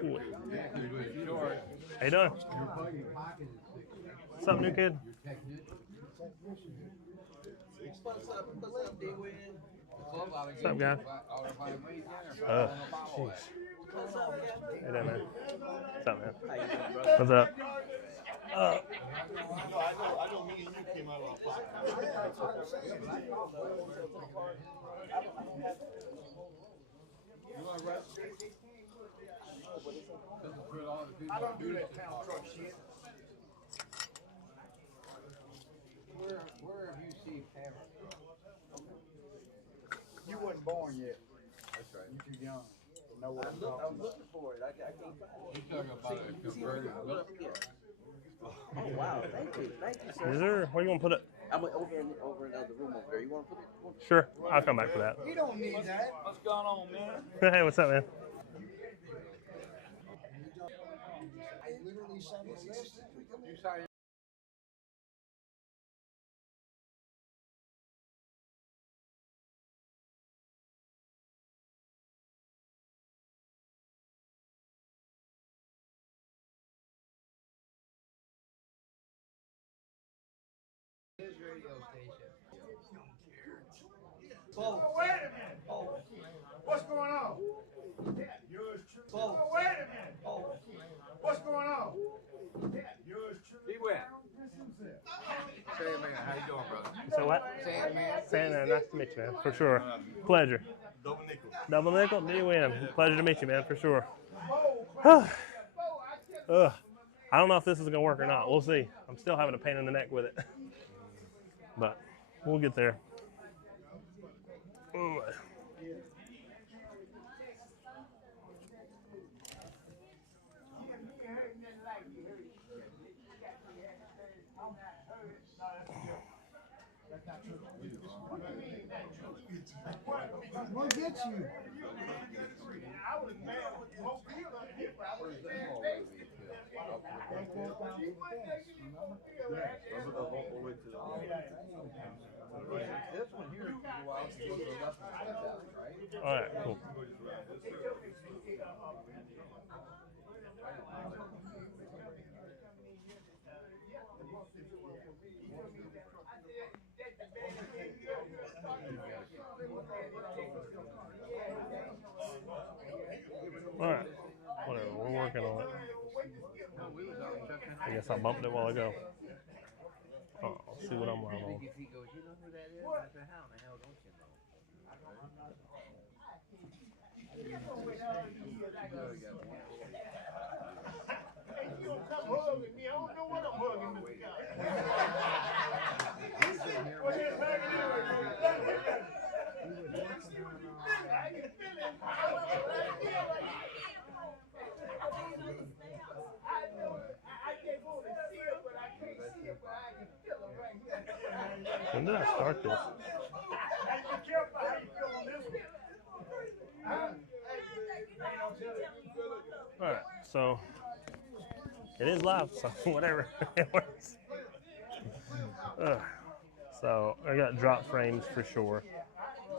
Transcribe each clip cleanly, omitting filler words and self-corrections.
How you doing? What's up, new kid? What's up, guy? Jeez. Hey there, man. What's up, man? What's up? I know me and you came out of our I don't do that town truck shit. Where have you seen Cameron? You wasn't born yet. That's right. You're too young to know what I'm talking I'm about. looking for it. I can't find it. He's talking about a converted milk. Oh wow! Thank you, sir. Is there? Where you gonna put it? I'm over in the other room over there. You want to put it? Sure, I'll come back for that. You don't need that. What's going on, man? Hey, what's up, man? I literally sent a list. You signed his radio station. Oh, wait a minute. Oh, what's going on? Yours truly. Oh, wait a minute. Oh, what's going on? Yours truly. He went. Sandman, how you doing, brother? So what? Sandman. Sandman, nice to meet you, man. For sure. Pleasure. Double nickel. Double nickel, D-Win. Pleasure to meet you, man, for sure. I don't know if this is gonna work or not. We'll see. I'm still having a pain in the neck with it, but we'll get there. Ooh. We'll get you. This one here is a while to go to the left and right? All right, cool. All right, whatever. We're working on it. I guess I bumped it a while ago. Oh, I'll see what I'm wrong on. If he goes, you know who that is? I said, how in the hell don't you know? You don't come hugging me. I don't know what I'm hugging, Mr. Guy. I can feel it. When did I start this? Be careful how you feel on this one. All right, so it is live, so whatever. It works. So I got drop frames for sure.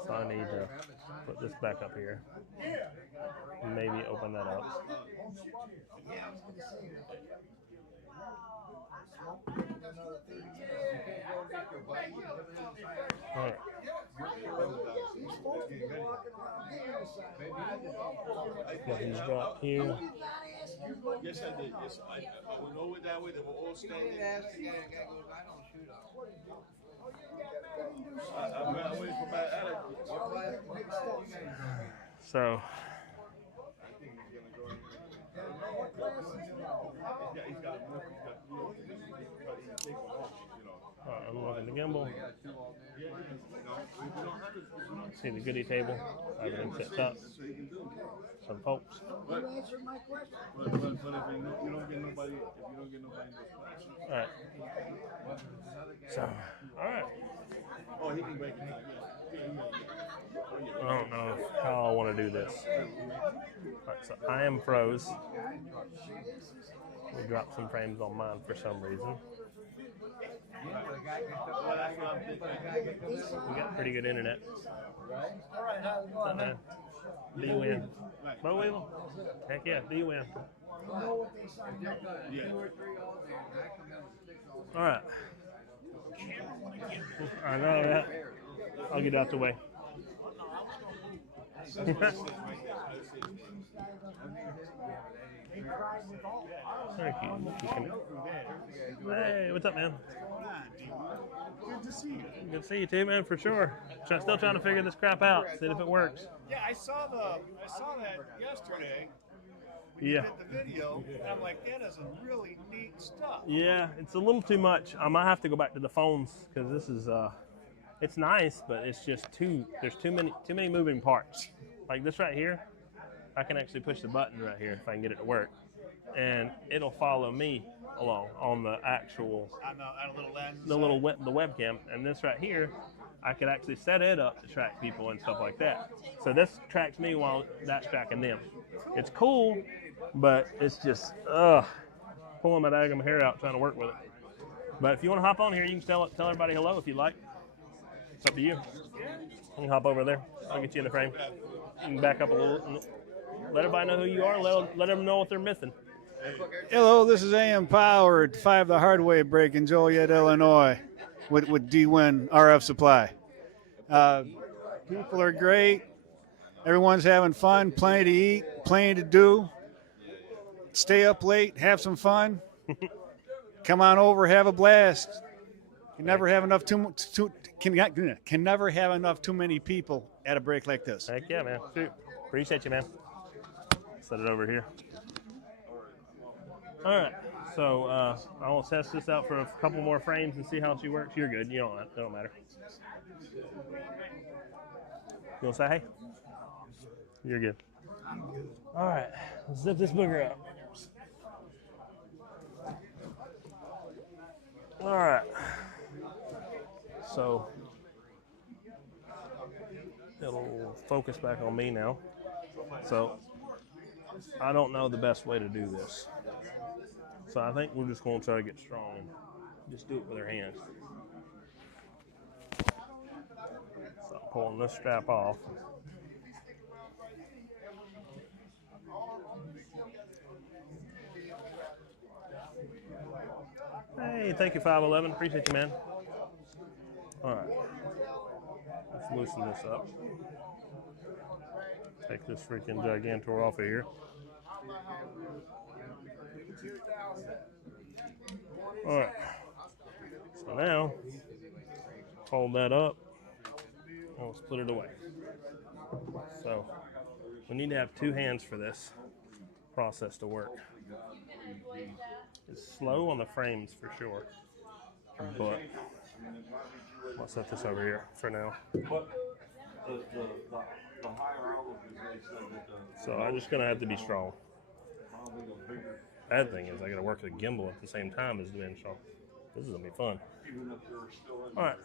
So I need to put this back up here. Maybe open that up. All right. Got these dropped here. Yes, I did. Yes, I went over that way. They were all standing. Ask the guy, the guy goes, I don't shoot up. I'm waiting for my attitude. So I'm looking the gimbal. See the goodie table. Everything set up. Some folks. But if you don't get nobody, All right. So, all right. oh, he can break it. I don't know how I want to do this. All right, so I am froze. We dropped some frames on mine for some reason. We got pretty good internet. All right, how's it going, man? D win. Bow wheel? Heck yeah, D win. Yeah. All right. I know that. I'll get out the way. Thank you. Hey, what's up, man? Good to see you. Good to see you too, man, for sure. Still trying to figure this crap out, see if it works. Yeah, I saw that yesterday. Yeah. Did the video, and I'm like, that is some really neat stuff. Yeah, it's a little too much. I might have to go back to the phones because this is it's nice, but it's just there's too many moving parts. Like this right here, I can actually push the button right here if I can get it to work, and it'll follow me along on the actual On a little lens. the webcam. And this right here, I could actually set it up to track people and stuff like that. So this tracks me while that's tracking them. It's cool, but it's just pulling my daggum hair out trying to work with it. But if you want to hop on here, you can tell everybody hello if you like. It's up to you. You can hop over there. I'll get you in the frame. You can back up a little. And let everybody know who you are. Let them know what they're missing. Hello, this is AM Power at 5 the Hard Way break in Joliet, Illinois with D-Win RF Supply. People are great. Everyone's having fun, plenty to eat, plenty to do. Stay up late, have some fun. Come on over, have a blast. Can never have enough can never have enough too many people at a break like this. Heck yeah, man. Shoot. Appreciate you, man. Set it over here. All right. So I will test this out for a couple more frames and see how she works. You're good. It don't matter. You want to say hey? You're good. All right. Let's zip this booger up. All right. So it'll focus back on me now. So I don't know the best way to do this. So I think we're just going to try to get strong and just do it with our hands. So I'm pulling this strap off. Hey, thank you, 511. Appreciate you, man. All right. Let's loosen this up. Take this freaking Gigantor off of here. All right. So now, hold that up. And we'll split it away. So we need to have two hands for this process to work. It's slow on the frames for sure, but I'll set this over here for now. So I'm just gonna have to be strong. Bad thing is I gotta work the gimbal at the same time as doing so. This is gonna be fun. All right.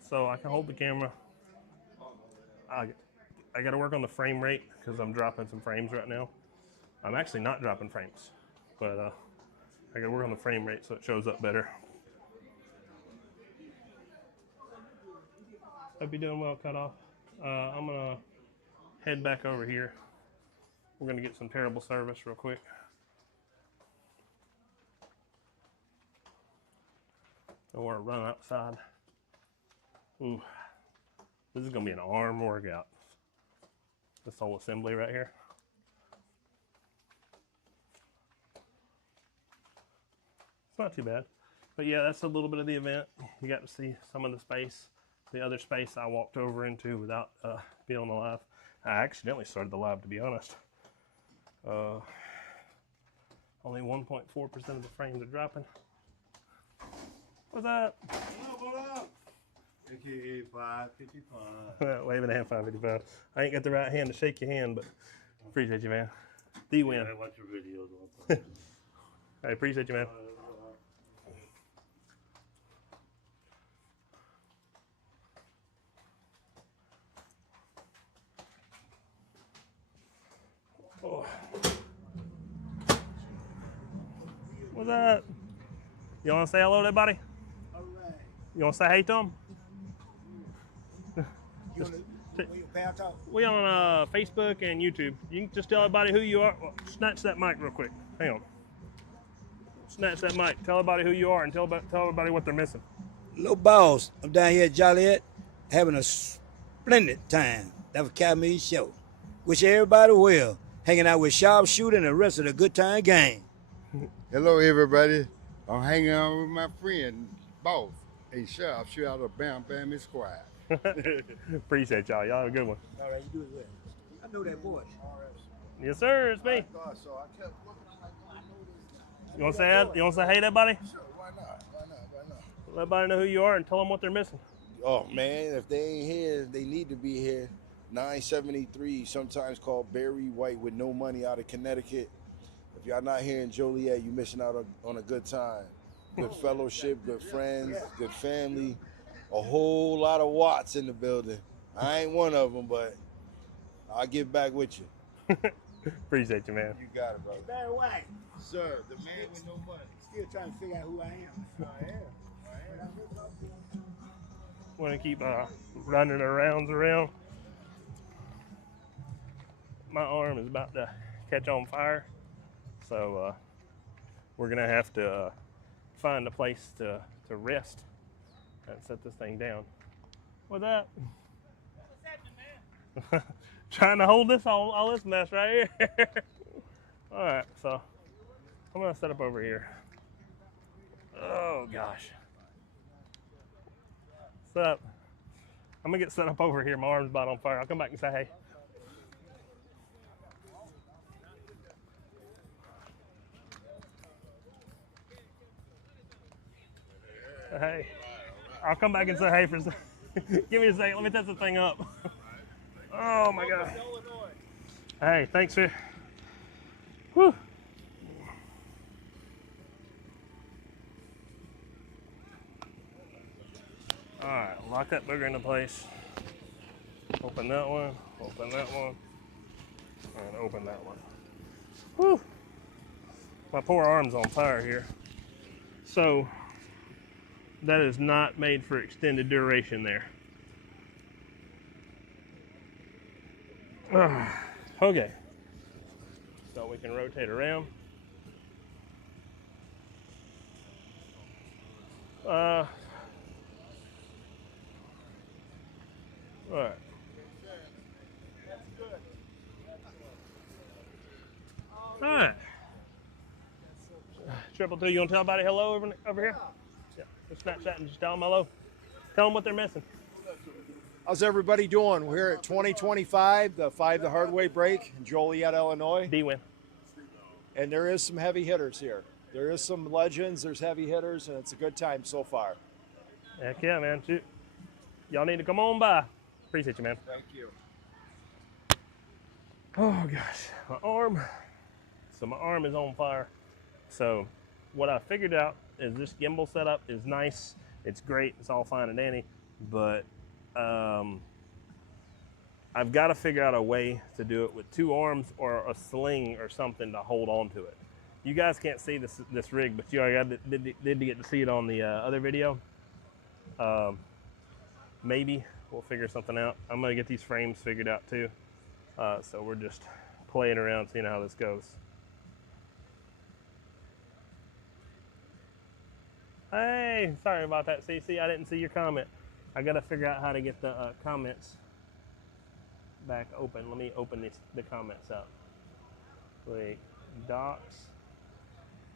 So I can hold the camera. I gotta work on the frame rate because I'm dropping some frames right now. I'm actually not dropping frames, but I gotta work on the frame rate so it shows up better. Hope you're doing well, Cut Off. I'm gonna head back over here. We're gonna get some terrible service real quick. Don't want to run outside. Ooh, this is gonna be an arm workout. This whole assembly right here. It's not too bad, but yeah, that's a little bit of the event. You got to see some of the space. The other space I walked over into without being on the live. I accidentally started the live, to be honest. Only 1.4% of the frames are dropping. What's up? What up? AKA 555. Waving a hand, 555. I ain't got the right hand to shake your hand, but appreciate you, man. D-Win. I watch your videos all the time. I appreciate you, man. Oh. What's up? You want to say hello to everybody? All right. You want to say hey to them? Will you pass I'll talk. We on Facebook and YouTube. You can just tell everybody who you are. Well, snatch that mic real quick. Hang on. Snatch that mic. Tell everybody who you are and tell everybody what they're missing. Low Boss. I'm down here at Joliet having a splendid time. That was Cameron's show. Wish everybody well. Hanging out with Sharpshooter and the rest of the Good Time Gang. Hello, everybody. I'm hanging out with my friend, Boss. Hey, Sharpshooter out of Bam Bam Squad. Appreciate y'all. Y'all have a good one. All right, you do it well. I know that voice. Yes, sir. It's me. You want to say that? You want to say hey to everybody? Sure, why not? Let everybody know who you are and tell them what they're missing. Oh man, if they ain't here, they need to be here. 973, sometimes called Barry White with no money out of Connecticut. If y'all not here in Joliet, you missing out on a good time. Good fellowship, good friends, good family. A whole lot of Watts in the building. I ain't one of them, but I'll get back with you. Appreciate you, man. You got it, brother. Barry White. Sir, the man with no money. Still trying to figure out who I am. Want to keep running around. My arm is about to catch on fire, so we're gonna have to find a place to rest and set this thing down. What's up? What's happening, man? Trying to hold this all this mess right here. All right, so I'm gonna set up over here. Oh gosh. What's up? I'm gonna get set up over here. My arm's about on fire. I'll come back and say hey. Hey, I'll come back and say hey for a second. Give me a second. Let me test the thing up. Oh my God. Hey, thanks for. Whew. All right, lock that booger into place. Open that one. Open that one. And open that one. Whew. My poor arm's on fire here. So. That is not made for extended duration there. Okay. So we can rotate around. All right. All right. 222, you want to tell everybody hello over here? Just Snapchat and just tell them hello. Tell them what they're missing. How's everybody doing? We're here at 2025, the 5 the Hard Way break in Joliet, Illinois. D-win. And there is some heavy hitters here. There is some legends, there's heavy hitters, and it's a good time so far. Heck yeah, man. Shoot. Y'all need to come on by. Appreciate you, man. Thank you. Oh, gosh. My arm. So my arm is on fire. So what I figured out is this gimbal setup is nice. It's great. It's all fine and dandy. But I've got to figure out a way to do it with 2 arms or a sling or something to hold on to it. You guys can't see this rig, but you already did get to see it on the other video. Maybe we'll figure something out. I'm going to get these frames figured out too. So we're just playing around, seeing how this goes. Hey, sorry about that, CC. I didn't see your comment. I got to figure out how to get the comments back open. Let me open the comments up. Wait, docs.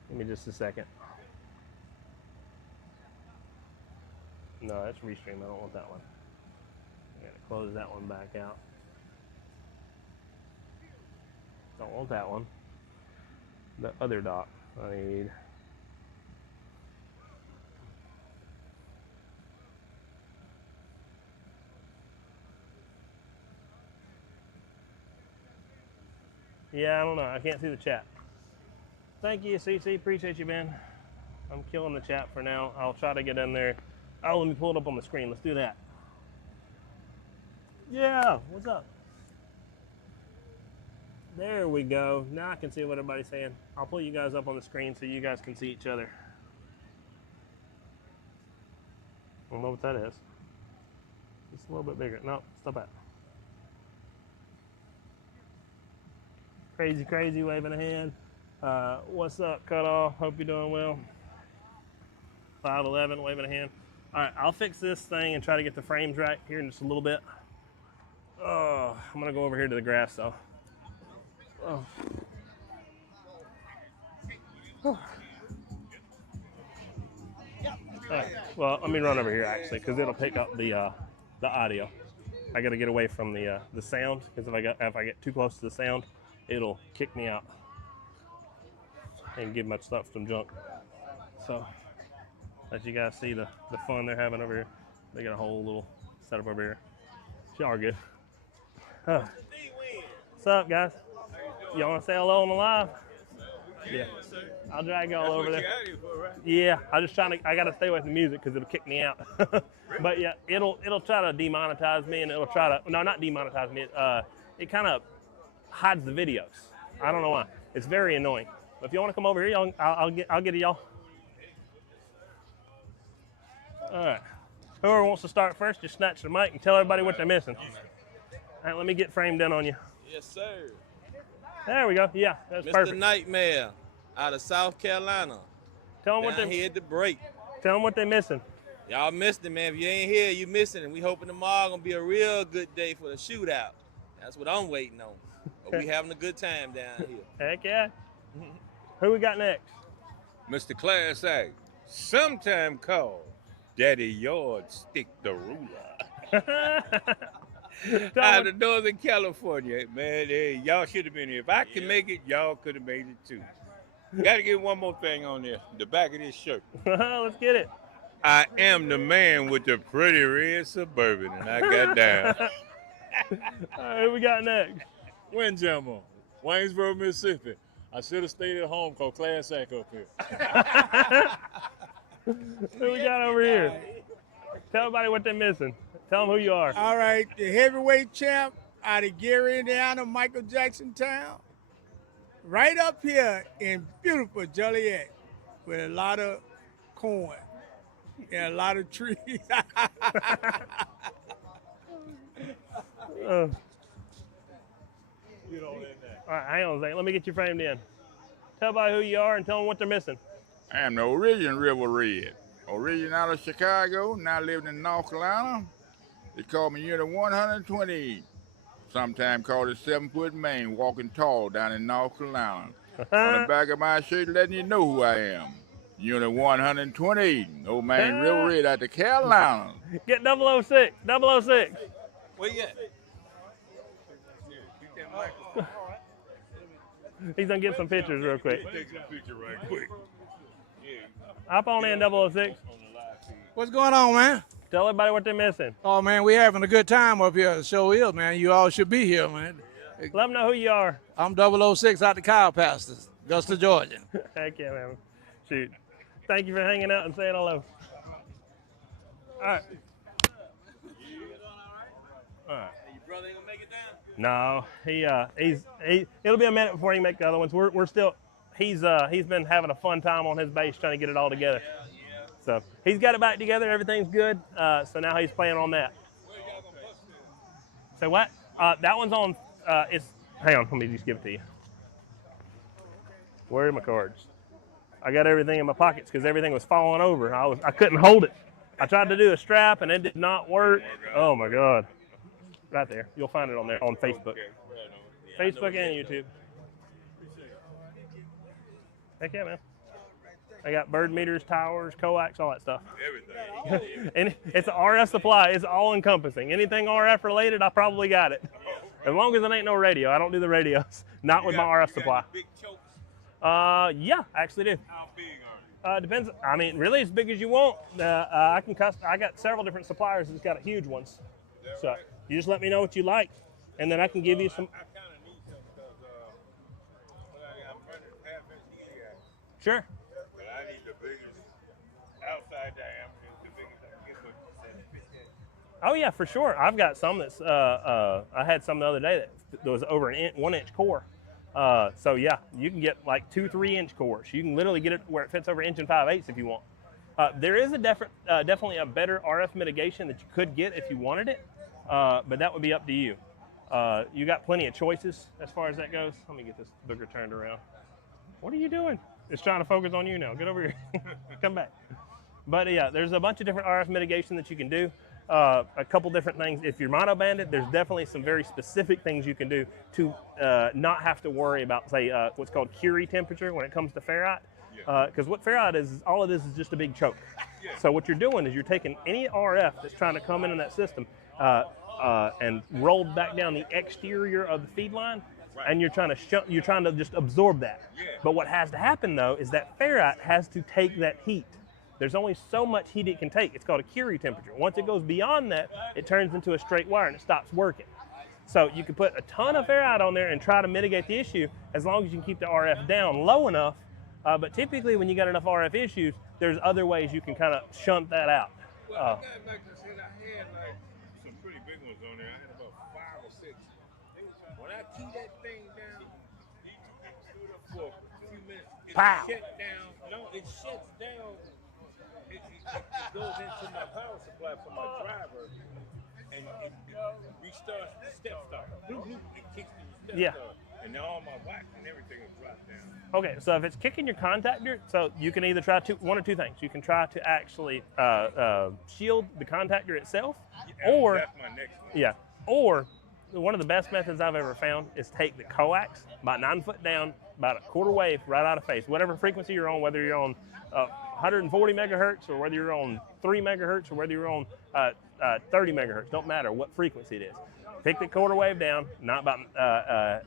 Give me just a second. No, that's restream. I don't want that one. I got to close that one back out. Don't want that one. The other doc I need. Yeah, I don't know. I can't see the chat. Thank you, CC. Appreciate you, man. I'm killing the chat for now. I'll try to get in there. Oh, let me pull it up on the screen. Let's do that. Yeah, what's up? There we go. Now I can see what everybody's saying. I'll pull you guys up on the screen so you guys can see each other. I don't know what that is. It's a little bit bigger. No, stop that. Crazy waving a hand. What's up, Cutoff? Hope you're doing well. 5'11", waving a hand. All right, I'll fix this thing and try to get the frames right here in just a little bit. Oh, I'm gonna go over here to the grass though. Oh. All right. Well, let me run over here actually, because it'll pick up the audio. I got to get away from the sound, because if I get too close to the sound, it'll kick me out and give my stuff some junk. So, as you guys see the fun they're having over here, they got a whole little setup over here. Y'all are good. What's up, guys? Y'all want to say hello on the live? Yeah. I'll drag y'all over there. Yeah, I gotta stay away from the music because it'll kick me out. But yeah, it'll try to demonetize me, and it'll try to, no, not demonetize me. It kind of hides the videos. I don't know why. It's very annoying. But if you want to come over here, I'll get to y'all. All right. Whoever wants to start first, just snatch the mic and tell everybody what they're missing. All right, let me get framed in on you. Yes, sir. There we go. Yeah, that's Mr. perfect. Nightmare out of South Carolina. Tell them what they're here at the break. Tell them what they're missing. Y'all missed it, man. If you ain't here, you missing it. We hoping tomorrow gonna be a real good day for the shootout. That's what I'm waiting on. But we having a good time down here. Heck yeah. Who we got next? Mr. Class Act, sometime called Daddy Yardstick the Ruler. Out of Northern California, man, hey, y'all should have been here. If I can make it, y'all could have made it too. Got to get one more thing on there, the back of this shirt. Let's get it. I am the man with the pretty red Suburban, and I got down. All right, who we got next? Windjammer, Waynesboro, Mississippi. I should have stayed at home called Class Act up here. Who we got over here? Tell everybody what they're missing. Tell them who you are. All right, the heavyweight champ out of Gary, Indiana, Michael Jackson Town. Right up here in beautiful Joliet with a lot of corn and a lot of trees. All right, hang on a second. Let me get you framed in. Tell everybody who you are and tell them what they're missing. I am the original River Red. Origin out of Chicago, now living in North Carolina. They call me Unit 120. Sometimes called it 7-foot man, walking tall down in North Carolina. On the back of my shirt, letting you know who I am. Unit 120. Old man River Red out of Carolina. Get 006. 006. Where you at? He's gonna get some pictures real quick. Take some picture right quick. Hop on in, 006. What's going on, man? Tell everybody what they're missing. Oh, man, we having a good time up here. The show is, man. You all should be here, man. Let them know who you are. I'm 006 out the Cow Pastors, Augusta, Georgia. Heck yeah, man. Shoot. Thank you for hanging out and saying hello. All right. All right. Your brother ain't gonna make it down? No, it'll be a minute before he make the other ones. We're still, he's been having a fun time on his bass trying to get it all together. So he's got it back together, everything's good. So now he's playing on that. Say what? That one's on, hang on, let me just give it to you. Where are my cards? I got everything in my pockets because everything was falling over. I couldn't hold it. I tried to do a strap and it did not work. Oh my God. Right there. You'll find it on there on Facebook. Facebook and YouTube. Heck yeah, man. I got bird meters, towers, coax, all that stuff. Everything. And it's an RF supply. It's all encompassing. Anything RF related, I probably got it. As long as it ain't no radio. I don't do the radios. Not with my RF supply. Big chokes? Yeah, I actually do. How big are they? Depends. I mean, really as big as you want. I got several different suppliers that's got huge ones. So you just let me know what you like, and then I can give you some. I kind of need some because I'm running half-inch gig. Sure. But I need the biggest outside diameter, the biggest I can get what you said. Oh yeah, for sure. I've got some that's. I had some the other day that was over an 1-inch core. So yeah, you can get like 2-3 inch cores. You can literally get it where it fits over 1 5/8 if you want. There is a definitely a better RF mitigation that you could get if you wanted it, but that would be up to you. You got plenty of choices as far as that goes. Let me get this booger turned around. What are you doing? It's trying to focus on you now. Get over here. Come back. But yeah, there's a bunch of different RF mitigation that you can do. A couple different things. If you're mono-banded, there's definitely some very specific things you can do to not have to worry about, say, what's called Curie temperature when it comes to ferrite. Because what ferrite is, all it is just a big choke. So what you're doing is you're taking any RF that's trying to come into that system and rolled back down the exterior of the feed line, and you're trying to just absorb that. But what has to happen though is that ferrite has to take that heat. There's only so much heat it can take. It's called a Curie temperature. Once it goes beyond that, it turns into a straight wire and it stops working. So you can put a ton of ferrite on there and try to mitigate the issue as long as you can keep the RF down low enough. But typically when you got enough RF issues, there's other ways you can kind of shunt that out. Well, like I said, I had like some pretty big ones on there. I had about 5 or 6. When I key that thing down for a few minutes, it Pow. shut down. No, it shuts down. It goes into my power supply for my driver, and it restarts the step start. It kicks the step start, and now all my wax and everything will drop down. Okay, so if it's kicking your contactor, so you can either try one or two things. You can try to actually shield the contactor itself, or that's my next one. Yeah, or one of the best methods I've ever found is take the coax about 9 foot down, about a quarter wave right out of phase, whatever frequency you're on, whether you're on 140 megahertz or whether you're on 3 megahertz or whether you're on 30 megahertz, don't matter what frequency it is. Pick the quarter wave down,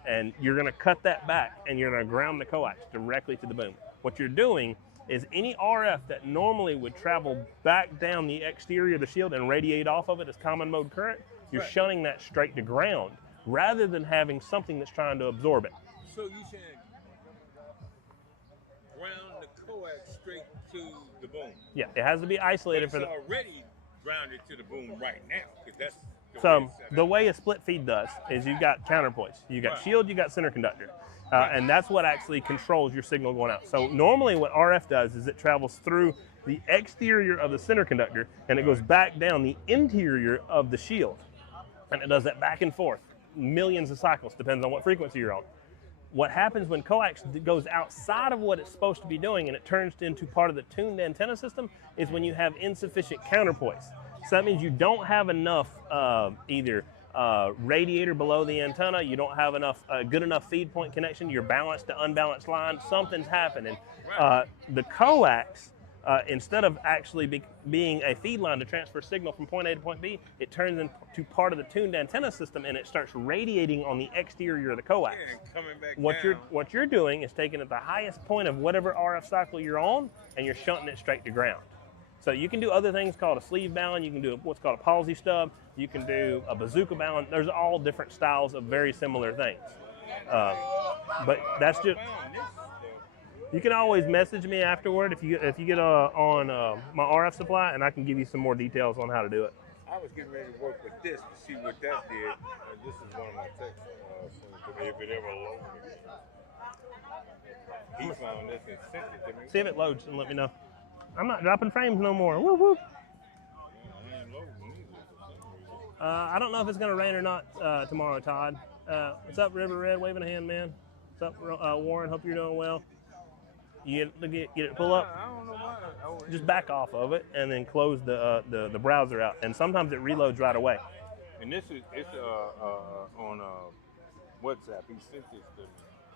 and you're going to cut that back and you're going to ground the coax directly to the boom. What you're doing is any RF that normally would travel back down the exterior of the shield and radiate off of it as common mode current, you're shunting that straight to ground rather than having something that's trying to absorb it. So you saying ground the coax straight to the boom? Yeah, it has to be isolated but it's already grounded to the boom right now, because that's the way a split feed does is you've got counterpoints. You got shield, you got center conductor. And that's what actually controls your signal going out. So normally what RF does is it travels through the exterior of the center conductor and it goes back down the interior of the shield. And it does that back and forth, millions of cycles, depends on what frequency you're on. What happens when coax goes outside of what it's supposed to be doing and it turns into part of the tuned antenna system is when you have insufficient counterpoints. So that means you don't have enough either radiator below the antenna, you don't have enough good enough feed point connection, you're balanced to unbalanced line, something's happening. The coax, instead of actually being a feed line to transfer signal from point A to point B, it turns into part of the tuned antenna system and it starts radiating on the exterior of the coax. Yeah, and coming back What you're doing is taking at the highest point of whatever RF cycle you're on and you're shunting it straight to ground. So you can do other things called a sleeve balun, you can do what's called a palsy stub, you can do a bazooka balun. There's all different styles of very similar things. But that's just, you can always message me afterward if you get on my RF supply and I can give you some more details on how to do it. I was getting ready to work with this to see what that did. This is one of my texts to me if it ever loaded. He found this and sent it to me. See if it loads and let me know. I'm not dropping frames no more. Woo woo. I don't know if it's going to rain or not tomorrow, Todd. What's up, River Red? Waving a hand, man. What's up, Warren? Hope you're doing well. You get it to pull up. I don't know why. Just back off of it and then close the browser out. And sometimes it reloads right away. And it's on WhatsApp. He sent this to me.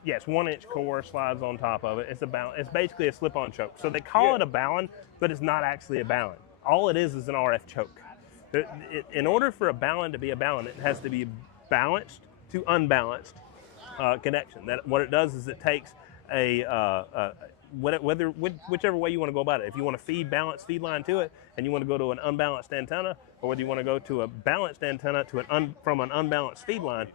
Yes, 1-inch core slides on top of it. It's a balun. It's basically a slip-on choke. So they call it a balun, but it's not actually a balun. All it is an RF choke. In order for a balun to be a balun, it has to be balanced to unbalanced connection. What it does is it takes whichever way you want to go about it. If you want to feed balanced feed line to it, and you want to go to an unbalanced antenna, or whether you want to go to a balanced antenna to from an unbalanced feed line,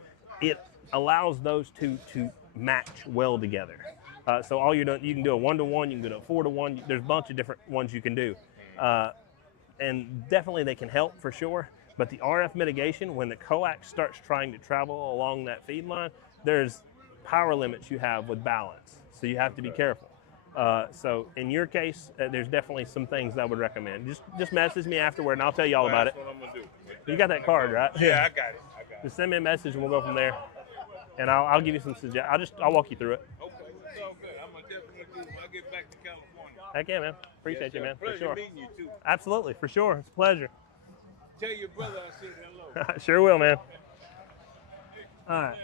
it allows those two to match well together. So all you're doing, you can do a 1-to-1, you can do a 4-to-1. There's a bunch of different ones you can do, and definitely they can help for sure. But the RF mitigation, when the coax starts trying to travel along that feed line, there's power limits you have with balance, so you have to be careful. So in your case, there's definitely some things I would recommend. Just message me afterward, and I'll tell you all about it. That's what I'm gonna do. You got that card, right? Yeah, I got it. Just send me a message and we'll go from there. And I'll give you some suggestions. I'll walk you through it. Okay, it's all good. I'm gonna definitely do it when I get back to California. Heck yeah, man. Appreciate you, man. Pleasure For sure. meeting you too. Absolutely, for sure. It's a pleasure. Tell your brother I said hello. Sure will, man. All right.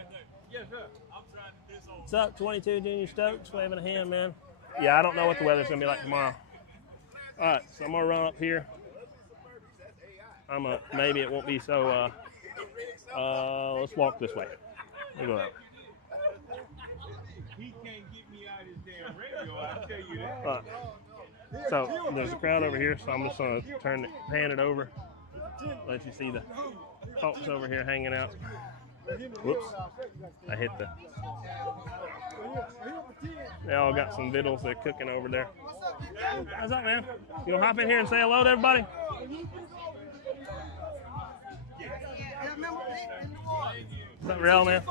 Yes, sir. I'm trying to do something. What's up, 22 Junior Stokes? Waving a hand, man. Yeah, I don't know what the weather's gonna be like tomorrow. All right, so I'm gonna run up here. Maybe it won't be so. Let's walk this way. Let me go out. He can't get me out of his damn radio, I tell you that. So there's a crowd over here, so I'm just gonna hand it over. Let you see the folks over here hanging out. Whoops! I hit the. They all got some victuals they're cooking over there. What's up, man? You gonna hop in here and say hello to everybody? What's up, real man?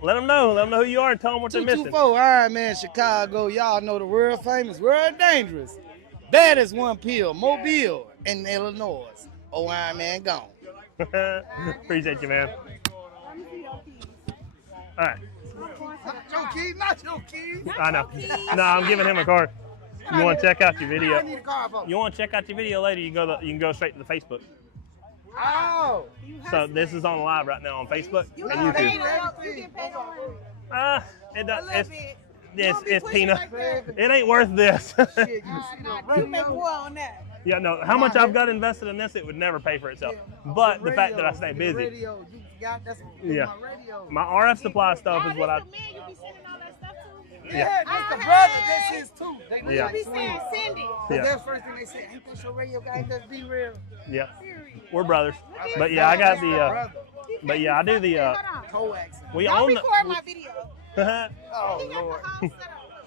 Let them know who you are and tell them what they're missing. 224 Iron Man, Chicago. Y'all know the world famous, world dangerous, baddest one pill, Mobile in Illinois. Oh, Iron Man gone. Appreciate you, man. All right. Not your keys. I know. No, I'm giving him a card. You want to check out your video? I need a card for. You want to check out your video later? You can go straight to the Facebook. Oh. So this is on live right now on Facebook and YouTube. It does. It's peanut. It ain't worth this. You make more on that. Yeah, no. How much I've got invested in this, it would never pay for itself. But the fact that I stay busy. Yeah. My RF supply stuff is what I. Yeah, that's the brother. That's his too. They Yeah. be saying send it. Yeah. That's the first thing they say. Ain't that your radio guy? Just be real. Yeah. We're brothers. But yeah, I got the. But yeah, I do the. Coax. We Don't own record my video. Oh Lord.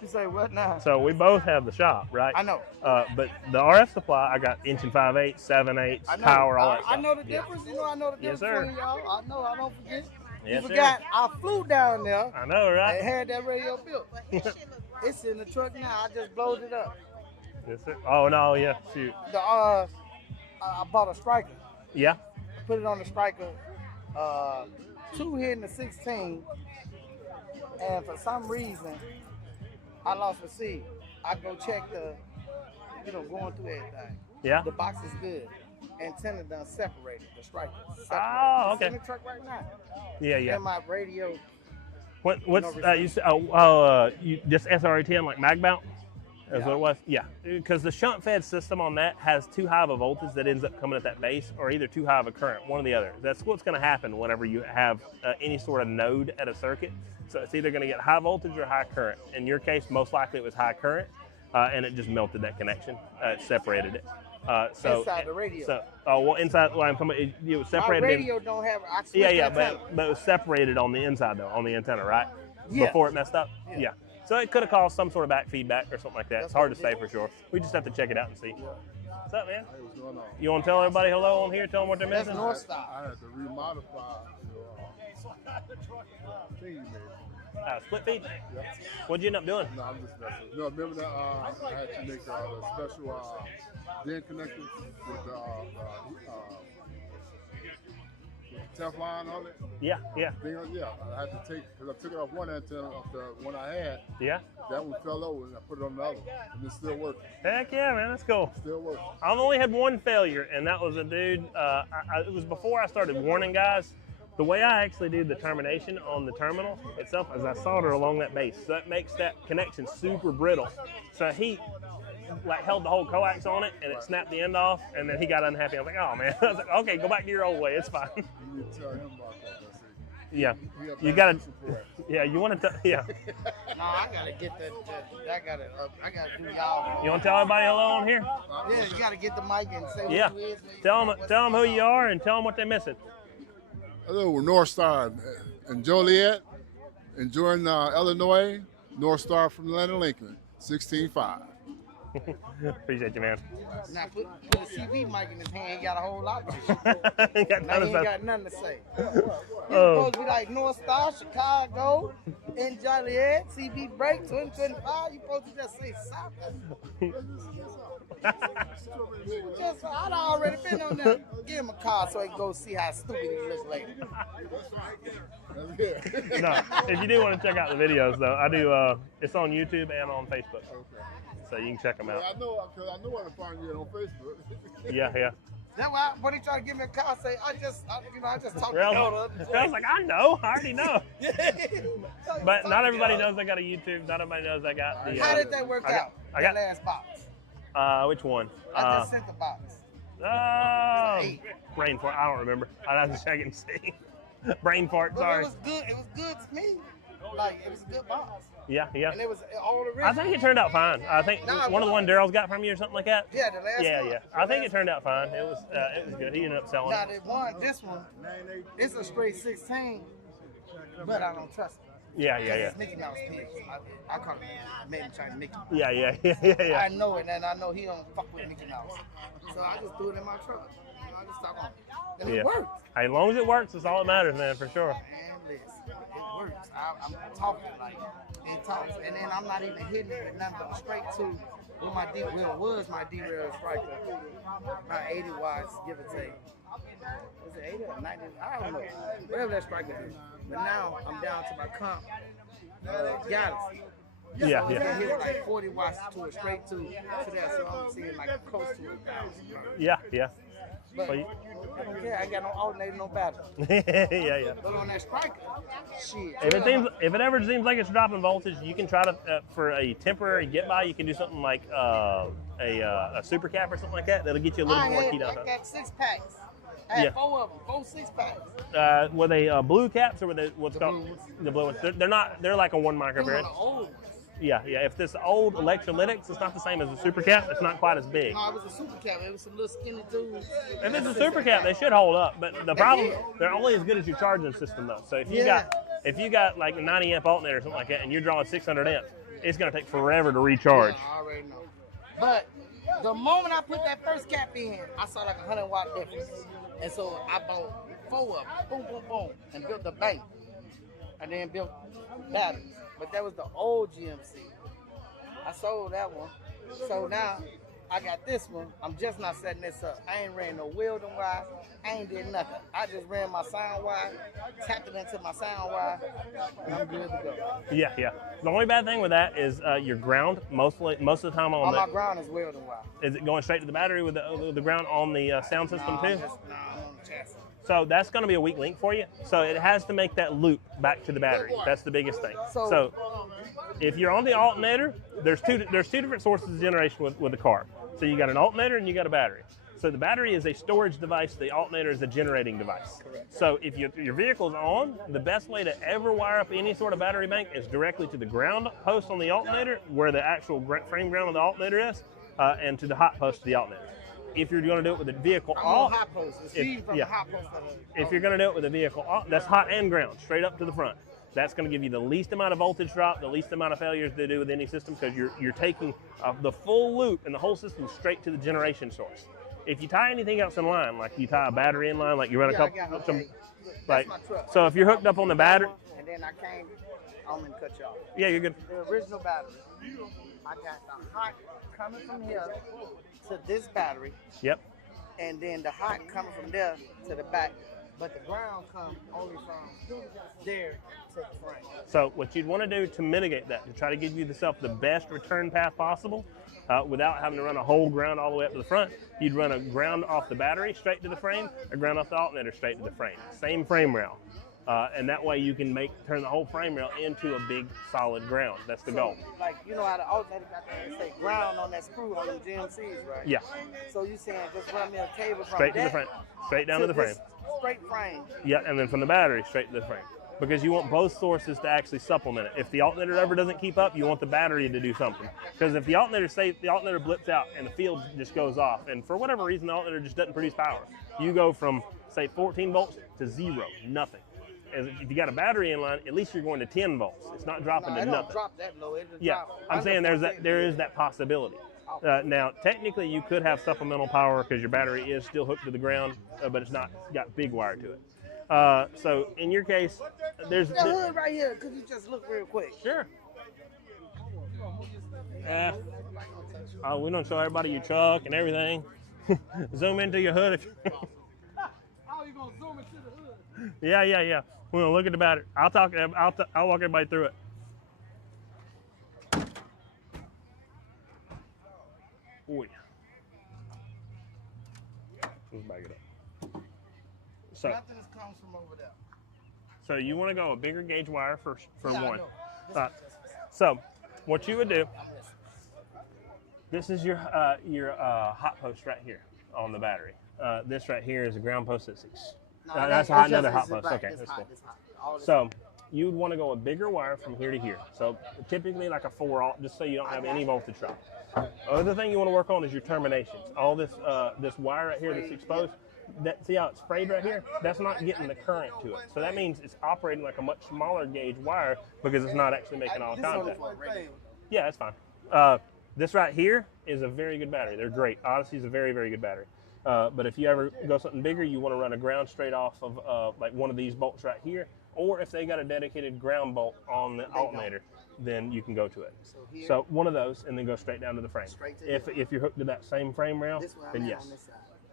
You say what now? So we both have the shop, right? I know. But the RF supply, I got inch and 5/8, 7/8, power, all that stuff. I know the Yeah. difference. You know, I know the Yes, difference sir. between y'all. I know. I don't forget. Yes, You sir. forgot. I flew down there. I know, right? And had that radio built. It's in the truck now. I just blowed it up. Yes, sir. Oh no, yeah, shoot. I bought a striker. Yeah. Put it on the striker. 2 hitting the 16, and for some reason, I lost the seed. I go check going through everything. Yeah. The box is good. Antenna done separated. The striker. Oh, It's in okay. the truck right now. Yeah, yeah. And my radio. What's you said? You just SRA10 like mag mount? Is what it was? Yeah. Because the shunt fed system on that has too high of a voltage that ends up coming at that base, or either too high of a current, one or the other. That's what's going to happen whenever you have any sort of node at a circuit. So it's either going to get high voltage or high current. In your case, most likely it was high current, and it just melted that connection. It separated it. So Inside the radio. So, inside. Well, I'm talking about, it was separated. My radio don't have. I switched Yeah, antenna. but it was separated on the inside though, on the antenna, right? Yeah. Before it messed up. Yeah. So it could have caused some sort of back feedback or something like that. It's hard to say for sure. We just have to check it out and see. What's up, man? What's going on? You want to tell everybody hello on here? Tell them what they're missing. I had to remodify the thingy maybe. Split feed. Yeah. What'd you end up doing? No, I'm just messing. No, remember that I had to make a special DIN connector with the Teflon on it. Yeah, yeah. Yeah, I had to take, because I took it off one antenna of the one I had. Yeah. That one fell over and I put it on the other, and it's still working. Heck yeah, man, that's cool. Still working. I've only had one failure, and that was a dude. It was before I started warning guys. The way I actually do the termination on the terminal itself is I solder along that base. So that makes that connection super brittle. So he held the whole coax on it, and it snapped the end off, and then he got unhappy. I was like, oh man. I was like, okay, go back to your old way. It's fine. You need to tell him about that. Yeah. You gotta. Yeah, you want to. Yeah. No, I gotta get that. I gotta do y'all. You want to tell everybody hello on here? Yeah, you gotta get the mic and say Yeah. who is. Tell them who you are and tell them what they're missing. Hello, we're North Star in Joliet, enjoying Illinois. North Star from Atlanta Lincoln, 16.5. Appreciate you, man. Now put a CV mic in his hand. He got a whole lot of shit. Ain't got Now nothing he to ain't say. got nothing to say. Oh. You're supposed to be like North Star, Chicago, in Joliet, CB break 2025. You supposed to just say something. Just, I'd already been on there. Give him a call so he can go see how stupid he looks later. No, if you do want to check out the videos, though, I do. It's on YouTube and on Facebook, so you can check them out. I know where to find you on Facebook. Yeah. That's why when he tried to give me a call, I say, I just talked to I him. was like, I know, I already know. But not everybody knows I got a YouTube. Not everybody knows I got the. How did that work out? I got last box. Which one? I just sent the box. Brain fart. I don't remember. I'd have to check and see. Brain fart. But Sorry. it was good. It was good to me. Like it was a good box. Yeah. And it was all the I think it turned out fine. I think Nah, one of the one Daryl's got from you or something like that. Yeah, the last one. Yeah. I think it turned out fine. It was good. He ended up selling Now it. this one, it's a straight 16, but I don't trust it. Yeah. It's Mickey Mouse pigs. I call it made him try to Mickey. Yeah. I know it, and I know he don't fuck with Mickey Mouse. So I just threw it in my truck. I just stopped on it. And it worked. As long as it works, that's all that matters, man, for sure. And listen, it works. I'm talking like it talks, and then I'm not even hitting it with nothing but straight to what my my derail striker, about 80 watts, give or take. Is it 80 or 90? I don't know. Whatever that striker is. But now I'm down to my comp, Galaxy. Yeah. I can hit like 40 watts to a straight to that, so I'm seeing like close to 1,000. Yeah. But I don't care. I ain't got no alternator, no battery. Yeah. But on that striker, shit. If it ever seems like it's dropping voltage, you can try to for a temporary get by. You can do something like a super cap or something like that. That'll get you a little more Keydown. I got 6 packs. I had 4 of them, 4 6-packs. Were they blue caps or were they what's called the blue ones? They're not. They're like a 1 microfarad. Yeah. If this old electrolytics, it's not the same as a super cap. It's not quite as big. No, it was a super cap. It was some little skinny dudes. If it's a super cap, they should hold up. But the problem, they're only as good as your charging system, though. So if you got like a 90 amp alternator or something like that, and you're drawing 600 amps, it's gonna take forever to recharge. Yeah, I already know. But the moment I put that first cap in, I saw like 100 watt difference, and so I bought 4 of them, boom, and built the bank, and then built batteries. But that was the old GMC. I sold that one. So now I got this one. I'm just not setting this up. I ain't ran no welding wire. I ain't did nothing. I just ran my sound wire, tapped it into my sound wire, and I'm good to go. Yeah. The only bad thing with that is your ground. Most of the time on my ground is welding wire. Is it going straight to the battery with the ground on the sound system too? No, on the chassis. So that's going to be a weak link for you. So it has to make that loop back to the battery. That's the biggest thing. So if you're on the alternator, there's two different sources of generation with the car. So you got an alternator and you got a battery. So the battery is a storage device. The alternator is a generating device. Correct. So if your vehicle's on, the best way to ever wire up any sort of battery bank is directly to the ground post on the alternator, where the actual frame ground of the alternator is, and to the hot post of the alternator. If you're going to do it with the vehicle off, if you're going to do it with the vehicle off, that's hot and ground, straight up to the front. That's going to give you the least amount of voltage drop, the least amount of failures to do with any system, because you're taking the full loop and the whole system straight to the generation source. If you tie anything else in line, like you tie a battery in line, like you run a couple, so if you're hooked up on the battery, and then I came, I'm gonna cut you off. Yeah, you're good. The original battery, I got the hot coming from here to this battery. Yep. And then the hot coming from there to the back, but the ground comes only from there to the frame. So what you'd want to do to mitigate that, to try to give yourself the best return path possible, without having to run a whole ground all the way up to the front, you'd run a ground off the battery straight to the frame, a ground off the alternator straight to the frame. Same frame rail. And that way you can turn the whole frame rail into a big solid ground. That's the goal. Like, you know how the alternator got that say ground on that screw on them GMCs, right? Yeah. So you saying just run me a cable from Straight to the frame. Straight down to the frame. Straight frame. Yeah, and then from the battery straight to the frame. Because you want both sources to actually supplement it. If the alternator ever doesn't keep up, you want the battery to do something. Because if the alternator blips out and the field just goes off, and for whatever reason the alternator just doesn't produce power, you go from, say, 14 volts to 0, nothing. If you got a battery in line, at least you're going to 10 volts. It's not dropping to it nothing. Don't drop that low. It just drop I'm saying there is that possibility. Now, technically, you could have supplemental power because your battery is still hooked to the ground, but it's got big wire to it. So in your case, there's the hood right here. Could you just look real quick? Sure. Oh, we don't show everybody your truck and everything. Zoom into your hood. If How you gonna zoom into the hood? yeah. We're gonna look at the battery. I'll walk everybody through it. Oh yeah. Let's back it up. So, Nothing comes from over there. so you want to go a bigger gauge wire for Yeah, I one. know. This is So, what you would do. This is your hot post right here on the battery. This right here is a ground post at 6. That's another hot post. Okay, that's cool. So you would want to go a bigger wire from here to here. So typically like a 4-aught, just so you don't have any voltage drop. Other thing you want to work on is your terminations. All this this wire right here that's exposed. See how it's frayed right here? That's not getting the current to it. So that means it's operating like a much smaller gauge wire because it's not actually making all contact. Yeah, that's fine. This right here is a very good battery. They're great. Odyssey is a very, very good battery. But if you ever go something bigger, you want to run a ground straight off of like one of these bolts right here. Or if they got a dedicated ground bolt on the alternator, then you can go to it. So one of those, and then go straight down to the frame. If you're hooked to that same frame rail, then yes.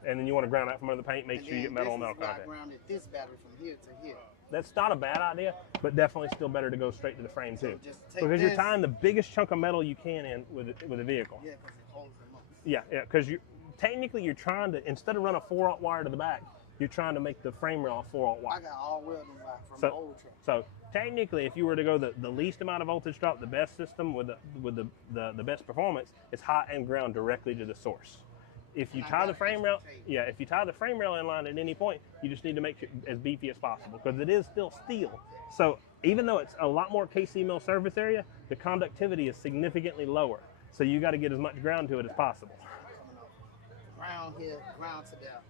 And then you want to ground out from under the paint, make sure you get metal and metal contact. Grounded this battery from here to here. That's not a bad idea, but definitely still better to go straight to the frame too, just take because you're this- tying the biggest chunk of metal you can in with a vehicle. Yeah, because it holds them up. Yeah, because technically you're trying to, instead of run a 4-aught wire to the back, you're trying to make the frame rail a 4-aught wire. I got all welding wire from the old truck. So technically, if you were to go the least amount of voltage drop, the best system with the best performance is hot and ground directly to the source. If you tie the frame rail, if you tie the frame rail in line at any point, you just need to make it as beefy as possible because it is still steel. So even though it's a lot more KC mill surface area, the conductivity is significantly lower. So you got to get as much ground to it as possible. Ground here, ground to there.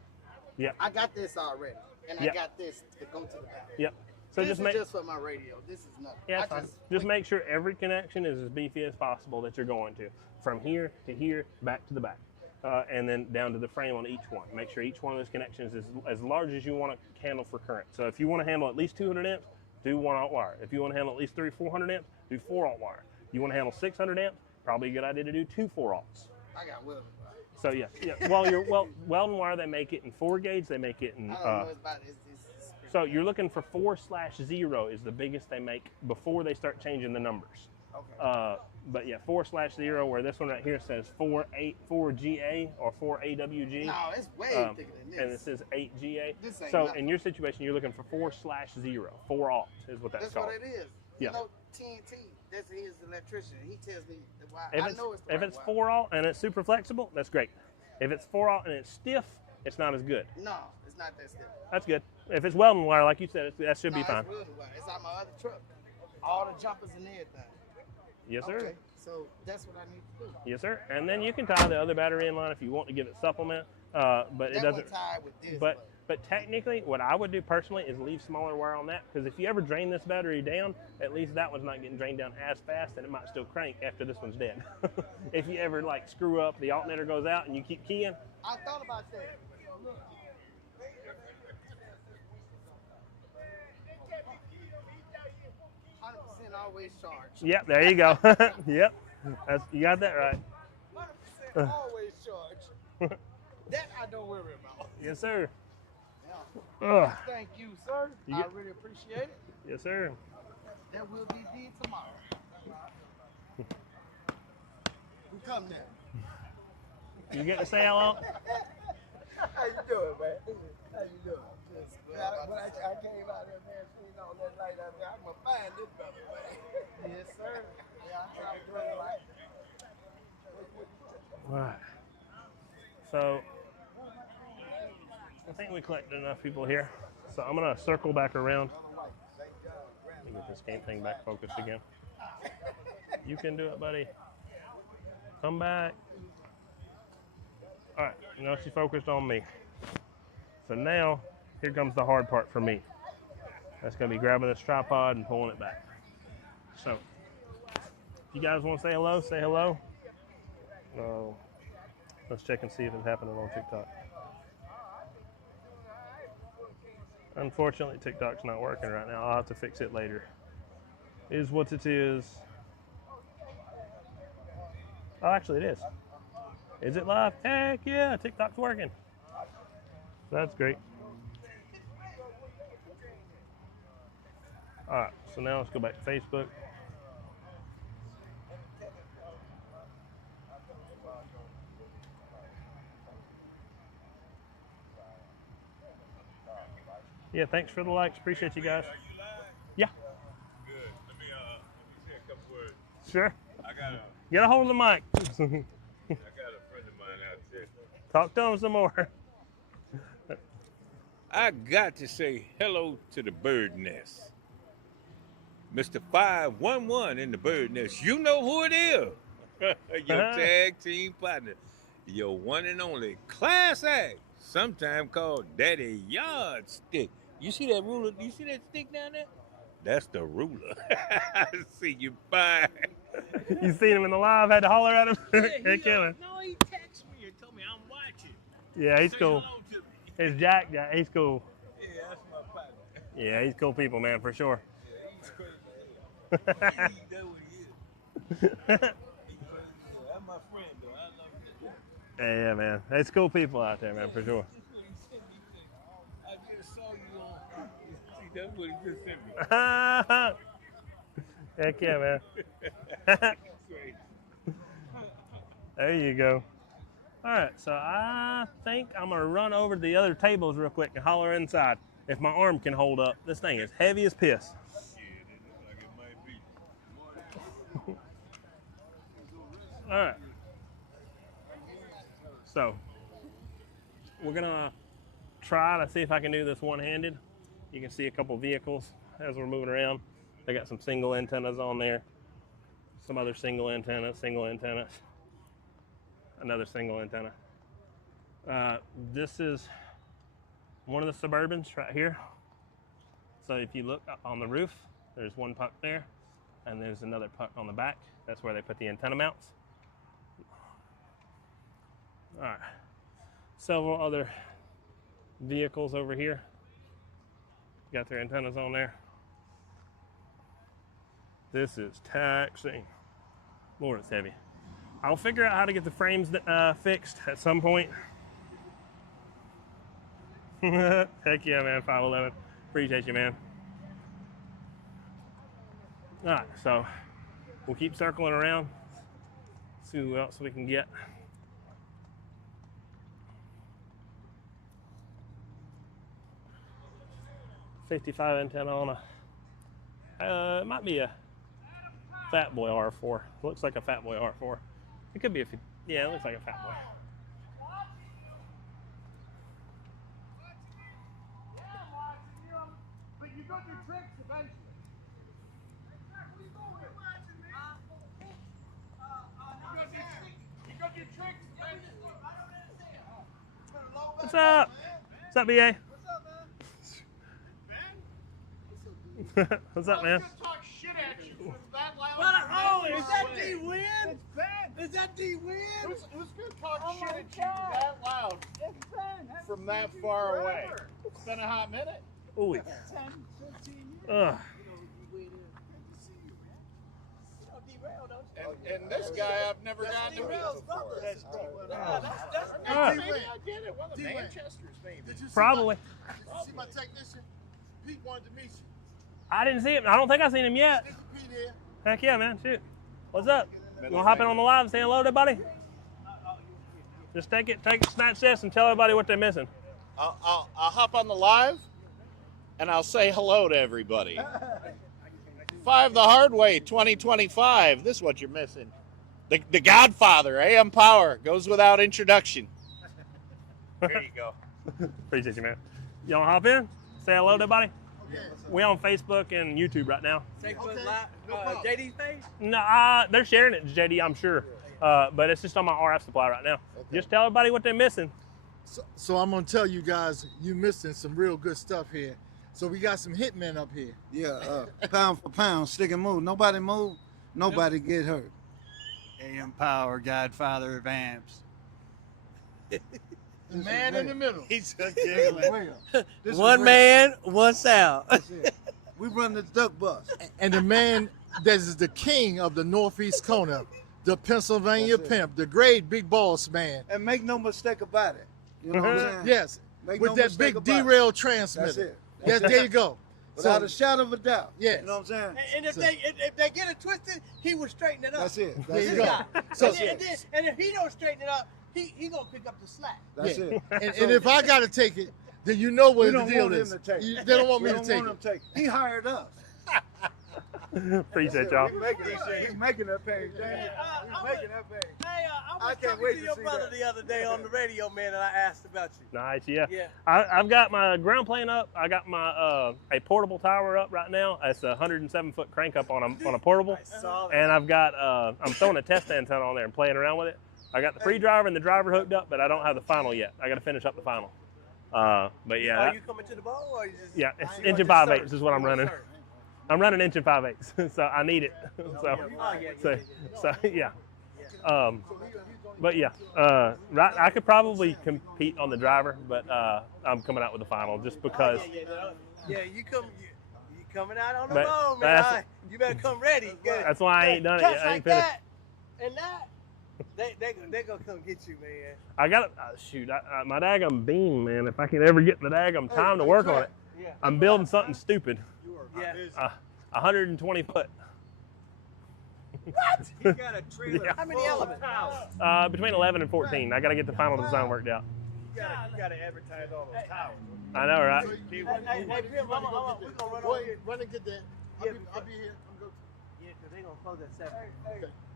Yep. I got this already, and I got this to go to the back. Yep. So this just is make just for my radio. This is nothing. Yeah, fine. Just make sure every connection is as beefy as possible that you're going to, from here to here, back to the back. And then down to the frame on each one. Make sure each one of those connections is as large as you want to handle for current. So if you want to handle at least 200 amps, do 1-aught wire. If you want to handle at least 300-400 amps, do 4-aught wire. You want to handle 600 amps, probably a good idea to do 2 4-aughts. I got welding. So yeah. Welding wire, they make it in 4 gauge. They make it in. I don't know about this. So you're looking for 4/0 is the biggest they make before they start changing the numbers. Okay. But yeah, 4/0, where this one right here says 4GA or 4AWG. No, it's way thicker than this. And it says 8GA. This ain't So nothing. in your situation, you're looking for 4/0. 4-aught is what that's called. That's what it is. Yeah. You know, TNT, that's his electrician. He tells me why. If I it's, know it's the if right it's wire. 4-aught and it's super flexible, that's great. If it's 4-aught and it's stiff, it's not as good. No, it's not that stiff. That's good. If it's welding wire, like you said, that should be fine. It's welding wire. It's on my other truck. All the jumpers and everything. Yes, sir. Okay, so that's what I need to do. Yes, sir. And then you can tie the other battery in line if you want to give it supplement, but it That doesn't. one tied with this, But technically, what I would do personally is leave smaller wire on that, because if you ever drain this battery down, at least that one's not getting drained down as fast, and it might still crank after this one's dead. If you ever like screw up, the alternator goes out, and you keep keying. I thought about that. 100% always charged. Yep, there you go. Yep, you got that right. 100% always charged. That I don't worry about. Yes, sir. Yeah. Ugh. Thank you, sir. You I get- really appreciate it. Yes, sir. That will be did tomorrow. We come now. You get to say hello? How you doing, man? How you doing? When I came out there, man, seen all that light out there, I'm gonna find this brother, man. Yes, sir. Yeah, I'm doing right. Right. So, I think we collected enough people here. So I'm gonna circle back around. Let me get this game thing back focused again. You can do it, buddy. Come back. All right, now she's focused on me. So now, here comes the hard part for me. That's gonna be grabbing this tripod and pulling it back. So, if you guys wanna say hello, say hello. Let's check and see if it's happening on TikTok. Unfortunately, TikTok's not working right now. I'll have to fix it later. Is what it is. Oh, actually it is. Is it live? Heck yeah, TikTok's working. So that's great. All right, so now let's go back to Facebook. Yeah, thanks for the likes. Appreciate you guys. Yeah. Good. Let me say a couple words. Sure. Get a hold of the mic. I got a friend of mine out there. Talk to him some more. I got to say hello to the bird nest. Mr. 511 in the bird nest. You know who it is. Your tag team partner. Your one and only class act. Sometimes called Daddy Yardstick. You see that ruler? You see that stick down there? That's the ruler. I see you. Bye. You seen him in the live? Had to holler at him? Yeah, Heck yeah, man. no, he texted me and told me I'm watching. Yeah, he's Say cool. hello to me. It's Jack. Yeah, he's cool. Yeah, that's my partner. Yeah, he's cool people, man, for sure. Yeah, he's crazy. He know what he is. He's crazy. That's my friend, though. I love him. Yeah, man. It's cool people out there, man, for sure. I just saw you on. See, that's what he just sent me. Heck yeah, man. There you go. All right, so I think I'm going to run over to the other tables real quick and holler inside if my arm can hold up. This thing is heavy as piss. All right. So we're going to try to see if I can do this one-handed. You can see a couple vehicles as we're moving around. They got some single antennas on there, some other single antennas, another single antenna. This is one of the Suburbans right here. So if you look up on the roof, there's one puck there, and there's another puck on the back. That's where they put the antenna mounts. All right, several other vehicles over here. Got their antennas on there. This is taxing. Lord, it's heavy. I'll figure out how to get the frames fixed at some point. Heck yeah, man, 511. Appreciate you, man. All right, so we'll keep circling around, see who else we can get. .55 antenna on a, it might be a Fat Boy R4. Looks like a Fat Boy R4. It could be yeah, it looks like a Fat Boy. But you got your tricks eventually. You got your tricks eventually. What's up? What's up, BA? What's up, man? Talk shit at you. Was that loud? Oh, is that D-Win? It's Ben. Is that D-Win? Who's gonna talk shit at you that loud from that far away? It's been a hot minute. Ooh. 10, 15 years. Ugh. And this guy I've never gotten to meet before. That's I get it. One of Manchester's maybe. Probably. Did you see my technician? Pete wanted to meet you. I didn't see him. I don't think I've seen him yet. Heck yeah, man. Shoot. What's up? You want to hop in on the live and say hello to everybody? Just take it, snatch this, and tell everybody what they're missing. I'll hop on the live, and I'll say hello to everybody. 5 the Hard Way 2025. This is what you're missing. The Godfather, AM Power, goes without introduction. There you go. Appreciate you, man. You want to hop in? Say hello to everybody? We on Facebook and YouTube right now. Facebook Live, JD's page? No, they're sharing it to JD, I'm sure. But it's just on my RF supply right now. Just tell everybody what they're missing. So I'm gonna tell you guys, you missing some real good stuff here. So we got some hitmen up here. Yeah, pound for pound, stick and move. Nobody move, nobody get hurt. AM Power, Godfather of Amps. The man in the middle. He's One man, one sound. We run the duck bus. And the man that is the king of the northeast corner, the Pennsylvania That's it. pimp, the great big boss man. And make no mistake about it. You know what I'm saying? Yes, Make with no that mistake big about it. derail That's transmitter. it. Yes, there you go. Without a shadow of a doubt. Yes. You know what I'm saying? And if they get it twisted, he will straighten it up. That's it. There That's you it. go. So, So- and if he don't straighten it up, he gonna pick up the slack. That's Yeah. it. And if I got to take it, then you know what We the don't deal want him is. to take it. They don't want We me to don't take want him it. to take it. He hired us. Appreciate y'all. He's making that page, James. He's making that page. Hey, I was I can't talking wait to to your see brother that. the other day on the radio, man, and I asked about you. Nice, yeah. Yeah. I've got my ground plane up. I got my a portable tower up right now. It's a 107-foot crank up on a portable, saw that. and I've got I'm throwing a test antenna on there and playing around with it. I got the pre-driver and the driver hooked up, but I don't have the final yet. I got to finish up the final. But yeah, Are you coming to the bowl, or you just? yeah, it's you inch and want 5/8 just is what I'm running. I'm running inch and 5/8, so I need it. So yeah. But yeah, right. I could probably compete on the driver, but I'm coming out with the final just because. Yeah, you coming out on the But bowl, man. that's- You better come ready. That's why I ain't done it Cuts yet. I ain't like finished. that and that, they gonna come get you, man. I got shoot. My daggum beam, man. If I can ever get the daggum time to work on it, Yeah. I'm building something stupid. Yeah. 120 foot. What? You got a trailer. Yeah. How many elements? Between 11 and 14. I got to get the final design worked out. You gotta advertise all those towers. I know, right? Hey, Pim, we're gonna run over here. Run and get that. I'll be here. Yeah, because they're gonna close at 7.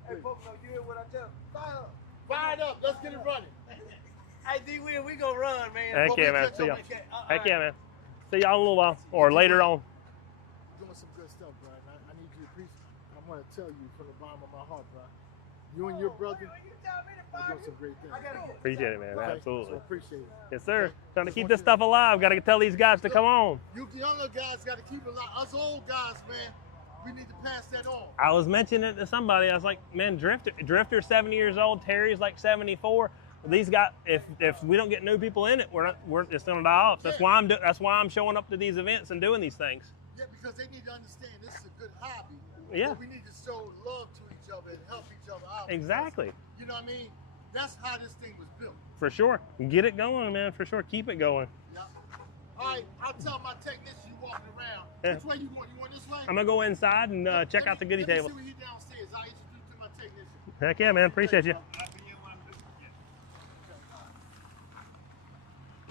Hey, Pocono, you hear what I tell you? Fire up. Fire it up. Let's get it running. Hey, D-Will, we gonna run, man. Heck yeah, man. See y'all. Okay, Heck yeah, man. See y'all in a little while or later on. Doing some good stuff, bro. I need you to appreciate. I want to tell you from the bottom of my heart, bro. You and your brother are doing some great things. Appreciate it, man. Okay? Absolutely. So appreciate it. Yes, sir. Trying to keep this stuff alive. Got to tell these guys to come on. You younger guys got to keep it alive. Us old guys, man, we need to pass that on. I was mentioning it to somebody. I was like, man, Drifter's 70 years old. Terry's like 74. These guys, if we don't get new people in it, it's gonna die off. That's why I'm showing up to these events and doing these things. Yeah, because they need to understand this is a good hobby. Yeah. But we need to show love to each other and help each other out. Exactly. You know what I mean? That's how this thing was built. For sure. Get it going, man. For sure. Keep it going. Yeah. All right, I'll tell my technician you walking around. Yeah. Which way you want? You want this way? I'm gonna go inside and check out the goodie table. Let me see what he downstairs. I'll introduce you to my technician. Heck yeah, man. Appreciate you.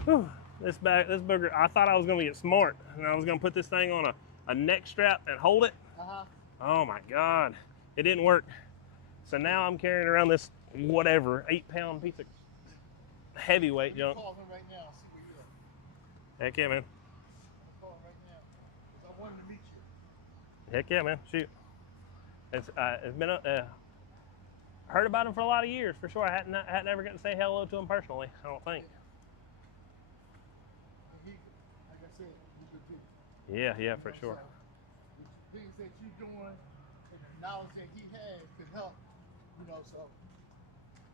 Whew. This burger, I thought I was gonna get smart and I was gonna put this thing on a neck strap and hold it. Oh my God, it didn't work. So now I'm carrying around this whatever 8-pound piece of heavyweight junk. Call him right now. See where you at. Heck yeah, man. Call him right now. 'Cause I wanted to meet you. Heck yeah, man. Shoot. It's been heard about him for a lot of years for sure. I hadn't ever gotten to say hello to him personally. I don't think. Like I said, you good people. Yeah, for sure. The things that you're doing and the knowledge that he has could help, you know, so.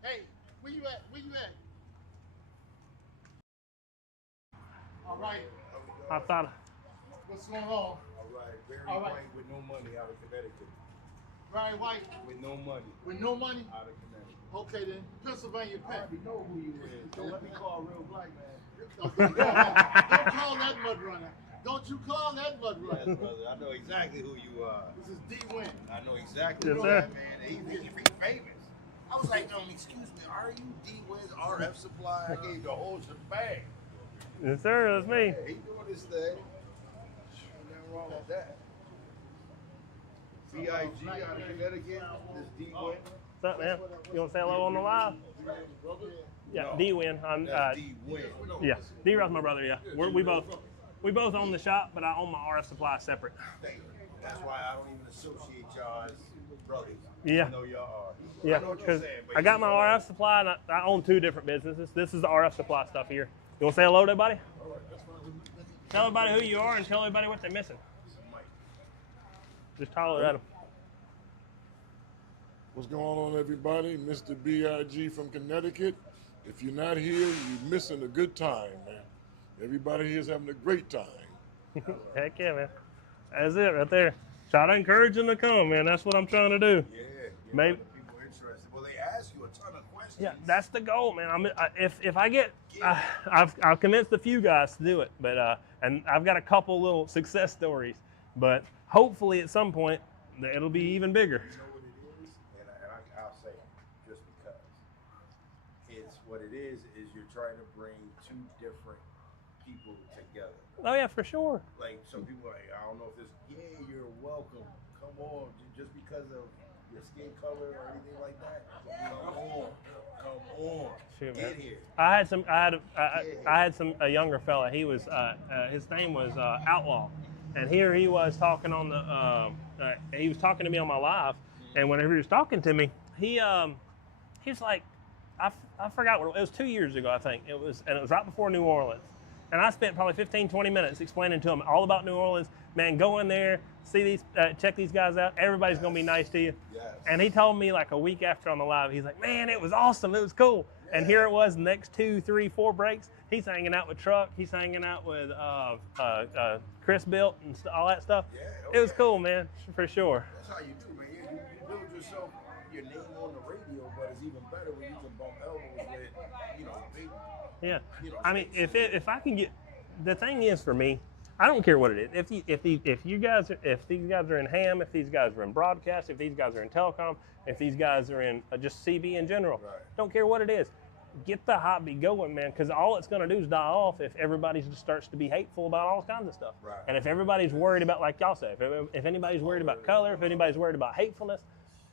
Hey, where you at? Where you at? All right. I thought. What's going on? All right, Barry All right. White with no money out of Connecticut. Barry White With no money with no money? out of Connecticut. Okay then, Pennsylvania I Penn. already know who you is. Don't let me call a real black man. Don't call that mud runner. Don't you call that mud Yes, runner. brother. I know exactly who you are. This is D-Win. I know exactly Yes, who sir. that man. He's famous. I was like, excuse me, are you D-Win's RF supply? I gave the whole shebang. Yes, sir. That's me. He doing his thing. Ain't nothing wrong with that. CIG out of Connecticut. This D-Win. What's up, man? You want to say hello on the live? Yeah, D-Win. I'm That's D-Win. yeah. D-Rock's my brother. Yeah, we both own the shop, but I own my RF supply separate. That's why I don't even associate y'all as brothers. Yeah. I know y'all are. Yeah, I know what you're because saying, but I got you my know RF supply, and I own 2 different businesses. This is the RF supply stuff here. You want to say hello to everybody? Tell everybody who you are and tell everybody what they're missing. Just holler at them. What's going on, everybody? Mr. B.I.G. from Connecticut. If you're not here, you're missing a good time, man. Everybody here is having a great time. Heck yeah, man. That's it right there. Try to encourage them to come, man. That's what I'm trying to do. Yeah. Maybe. People interested. Yeah, that's the goal, man. If I get, I've convinced a few guys to do it, but and I've got a couple little success stories, but hopefully at some point it'll be even bigger. You know what it is, and I'll say it just because it's what it is you're trying to bring two different people together. Oh yeah, for sure. Like some people are like, I don't know if this. Yeah, you're welcome. Come on, just because of your skin color or anything like that. Come on. Shoot, Get man. here. I had a younger fella. He was his name was Outlaw, and here he was talking on the he was talking to me on my live, and whenever he was talking to me, he was like, I forgot what it was 2 years ago, I think it was, and it was right before New Orleans. And I spent probably 15, 20 minutes explaining to him all about New Orleans. Man, go in there, see these, check these guys out. Everybody's gonna be nice to you. Yes. And he told me like a week after on the live, he's like, man, it was awesome, it was cool. Yeah. And here it was, the next 2, 3, 4 breaks, he's hanging out with Truck, he's hanging out with Chris Built and all that stuff. Yeah, okay. It was cool, man, for sure. That's how you do, man. You build yourself, your name on the radio, but it's even better when you can bump elbows with, big. Yeah, I mean, if I can get, the thing is for me, I don't care what it is. If these guys are in ham, if these guys are in broadcast, if these guys are in telecom, if these guys are in just CB in general, right. Don't care what it is. Get the hobby going, man, because all it's going to do is die off if everybody just starts to be hateful about all kinds of stuff. Right. And if everybody's worried about, like y'all say, if anybody's worried about color, if anybody's worried about hatefulness,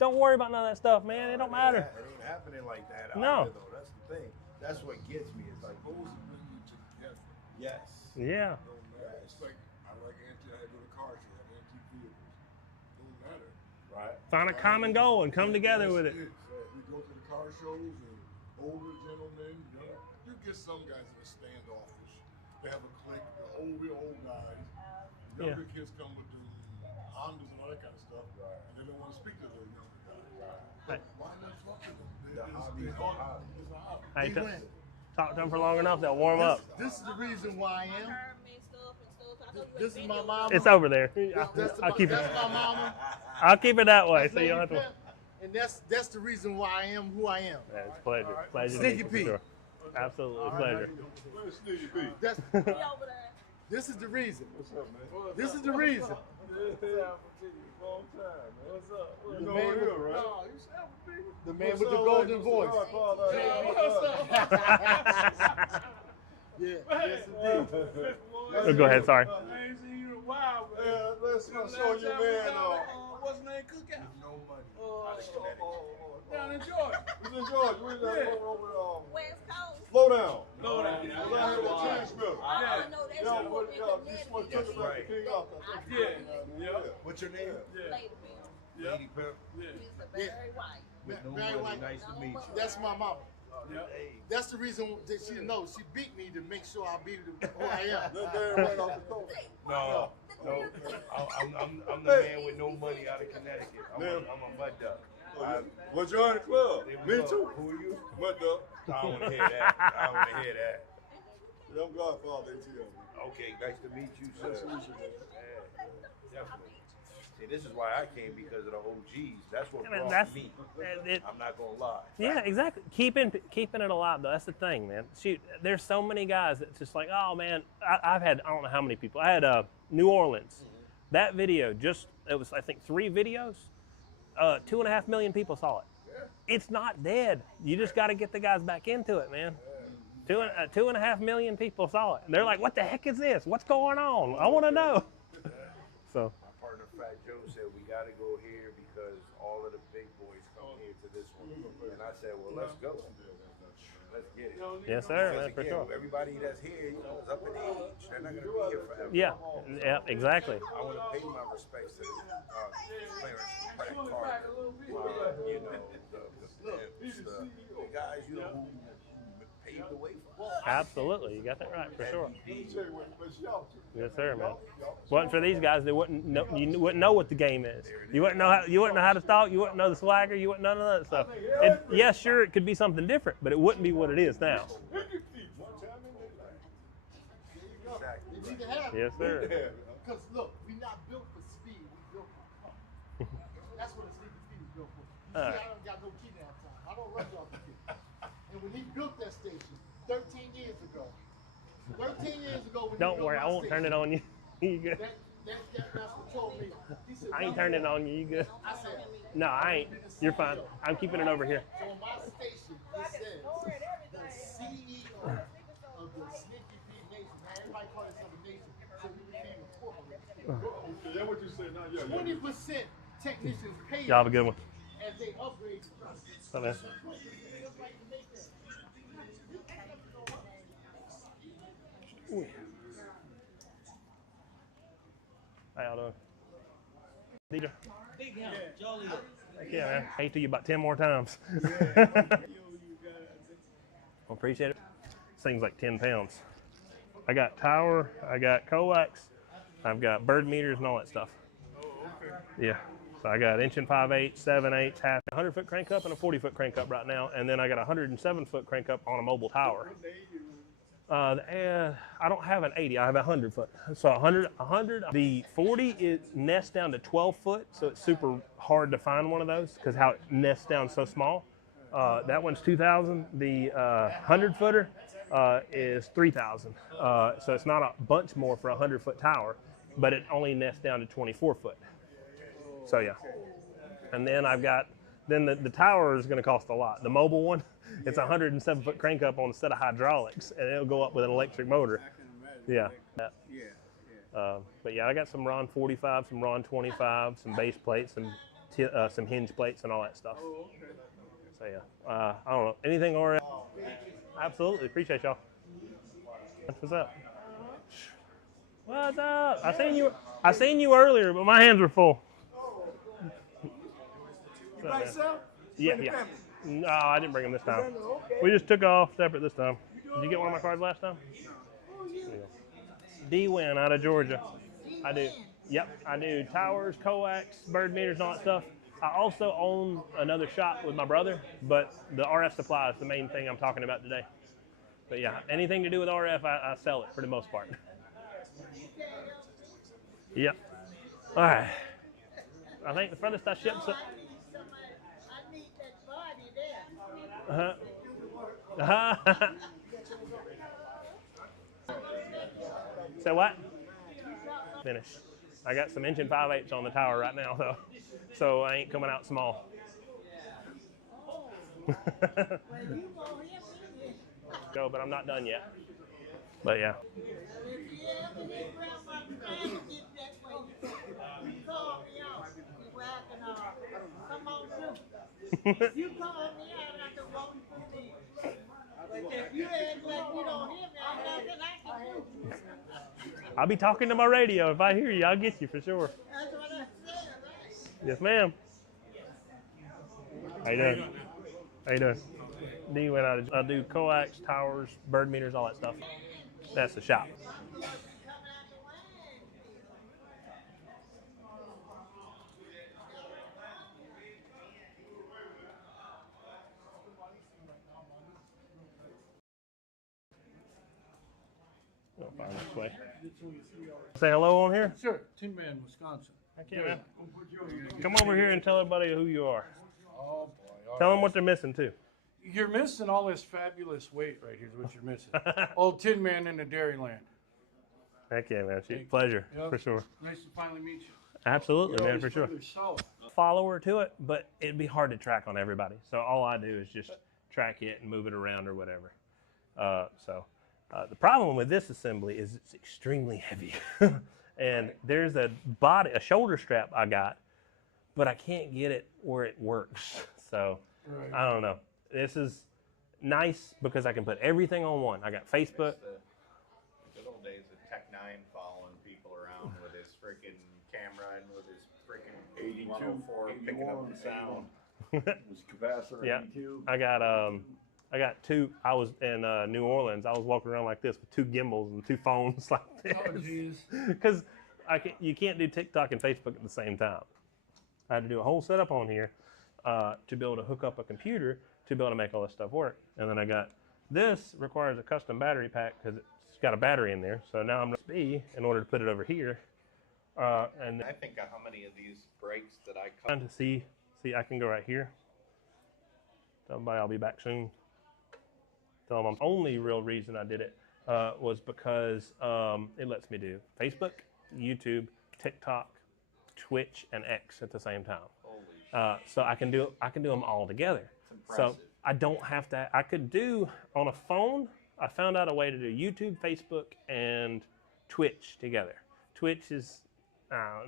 don't worry about none of that stuff, man. It don't matter. It ain't happening like that. No. Either, though. That's the thing. That's what gets me. It's like, Those that bring you together. yes. Yeah. It's like, I do the car show, I have antique vehicles. Don't matter. Right. Find a common goal and come together with it. We go to the car shows and older gentlemen, you get some guys that are standoffish. They have a clique, the old guys. Younger kids come with the Hondas and all that kind of stuff. Right. And they don't want to speak to the younger guys. Right. Why not talk to them? Hey, talk to them for long enough, they'll warm up. This is the reason why I am. This is my mama. It's over there. I'll keep it. That's my mama. I'll keep it that way, That's so you don't have to. Lady Pimp, and that's the reason why I am who I am. Yeah, it's a pleasure. Right. Pleasure. Sneaky to meet you, Pete. for sure. Absolutely, pleasure. That's, this is the reason. This is the reason. The man with, the man with the golden voice. Yeah, yes indeed. Oh, go ahead, sorry. Let's show you, man. What's the name? Cookout. No money. Down in Georgia. It's in Georgia. We're down over West Coast. Slow down. Slow down. We're down here with James Smith. Yeah. What's your name? Yeah. Lady Pimp. Very white. With no Very money. white. Nice to meet you. That's my mama. Yeah. That's the reason that she knows. She beat me to make sure I be who I am. No. I'm the man with no money out of Connecticut. I'm a mud duck. Well, join the club. Me too. Who are you? Mud duck. I don't want to hear that. I don't want to hear that. I'm Godfather ATL. Okay, nice to meet you, sir. Yeah, definitely. See, this is why I came, because of the OGs. That's what brought me. I'm not gonna lie. Yeah, exactly. Keeping it alive, though. That's the thing, man. Shoot, there's so many guys that's just like, oh man, I've had, I don't know how many people. I had New Orleans. That video, it was I think 3 videos. 2.5 million people saw it. It's not dead. You just got to get the guys back into it, man. 2.5 million people saw it. And they're like, what the heck is this? What's going on? I want to know. So. My partner Fat Joe said we got to go here because all of the big boys come here to this one. And I said, well, let's go. Let's get it. Yes, sir. Because For again, sure. everybody that's here, is up in age. They're not going to be here forever. Yeah, exactly. I want to pay my respects to Clarence Pratt Carter. The guys, who paved the way for us. Absolutely, you got that right, for sure. Yes, sir, man. Wasn't for these guys, you wouldn't know what the game is. You wouldn't know how to talk. You wouldn't know the swagger. You wouldn't know none of that stuff. Yes, sure, it could be something different, but it wouldn't be what it is now. You need to have Yes, sir. Because look, we're not built for speed. We're built for comfort. That's what a sneaky speed is built for. You see, I don't got no key down time. I don't rush off the key. And when he built that station 13 years ago, 13 years ago when Don't he built worry, my I won't station, turn it on you. You good? that master told me, he said, I ain't turning it on you. You good? I said, No, I ain't. You're fine. I'm keeping it over here. so on my station, it says, the CEO of the Sneaky Pete Nation. Now, everybody call themselves a nation, so we became incorporated. Okay, that's what you said now. Yeah, 20% technicians pay Y'all have a good one. as they upgrade. Bye, man. How y'all doing? DJ? Joliet. Yeah, man. Hate to you about 10 more times. Appreciate it. This thing's like 10 pounds. I got tower, I got coax, I've got bird meters and all that stuff. Yeah. So I got 1 5/8, 7/8, half, 100-foot crank up and a 40-foot crank up right now, and then I got a 107-foot crank up on a mobile tower. I don't have an 80, I have a 100-foot. So 100. The 40 is nests down to 12 foot, so it's super hard to find one of those because how it nests down so small. That one's 2,000. The 100-footer is 3,000. So it's not a bunch more for a 100-foot tower, but it only nests down to 24 foot. So yeah. And then I've got, the tower is going to cost a lot. The mobile one, it's a 107-foot crank up on a set of hydraulics, and it'll go up with an electric motor. Yeah. But yeah, I got some RON 45, some RON 25, some base plates, some hinge plates, and all that stuff. So yeah, I don't know, anything or absolutely appreciate y'all. What's up? What's up? I seen you earlier, but my hands were full. You by yourself? Yeah. No, I didn't bring them this time. We just took off separate this time. Did you get one of my cards last time? Yeah. D-Win out of Georgia. I do. Yep, I do towers, coax, bird meters, and all that stuff. I also own another shop with my brother, but the RF supply is the main thing I'm talking about today. But yeah, anything to do with RF, I sell it for the most part. Yep. All right. I think the furthest I shipped. So what? Finished. I got some 1 5/8 on the tower right now, though, so I ain't coming out small. Go, but I'm not done yet. But yeah. If you call me out, I can walk through this. But if you act like you don't hear me, I'm nothing I can do. I'll be talking to my radio. If I hear you, I'll get you for sure. That's what I said, right? Yes, ma'am. How you doing? How you doing? I do coax, towers, bird meters, all that stuff. That's the shop. I'll find this way. Say hello on here? Sure. Tin Man, Wisconsin. Heck yeah, man. Come over here and tell everybody who you are. Oh boy. Tell them what they're missing too. You're missing all this fabulous weight right here is what you're missing. Old Tin Man in the Dairyland. Heck yeah, man. Pleasure, Yep. for sure. Nice to finally meet you. Absolutely, You're man, for always sure. further south. Follower to it, but it'd be hard to track on everybody. So all I do is just track it and move it around or whatever. The problem with this assembly is it's extremely heavy. And there's a shoulder strap I got, but I can't get it where it works. So Right. I don't know. This is nice because I can put everything on one. I got Facebook. Good old days of Tech 9 following people around with his freaking camera and with his freaking 104 picking up the sound. Was capacitor Yeah, 82. I got two. I was in New Orleans. I was walking around like this with two gimbals and two phones like this. Oh, jeez. Because you can't do TikTok and Facebook at the same time. I had to do a whole setup on here to be able to hook up a computer to be able to make all this stuff work. And then I got this requires a custom battery pack because it's got a battery in there. So now I'm going to be in order to put it over here. And I think of how many of these breaks that I trying to see I can go right here. Tell everybody I'll be back soon. Tell them the only real reason I did it was because it lets me do Facebook, YouTube, TikTok, Twitch, and X at the same time. So I can do them all together. So I don't have to. I could do on a phone. I found out a way to do YouTube, Facebook, and Twitch together. Twitch is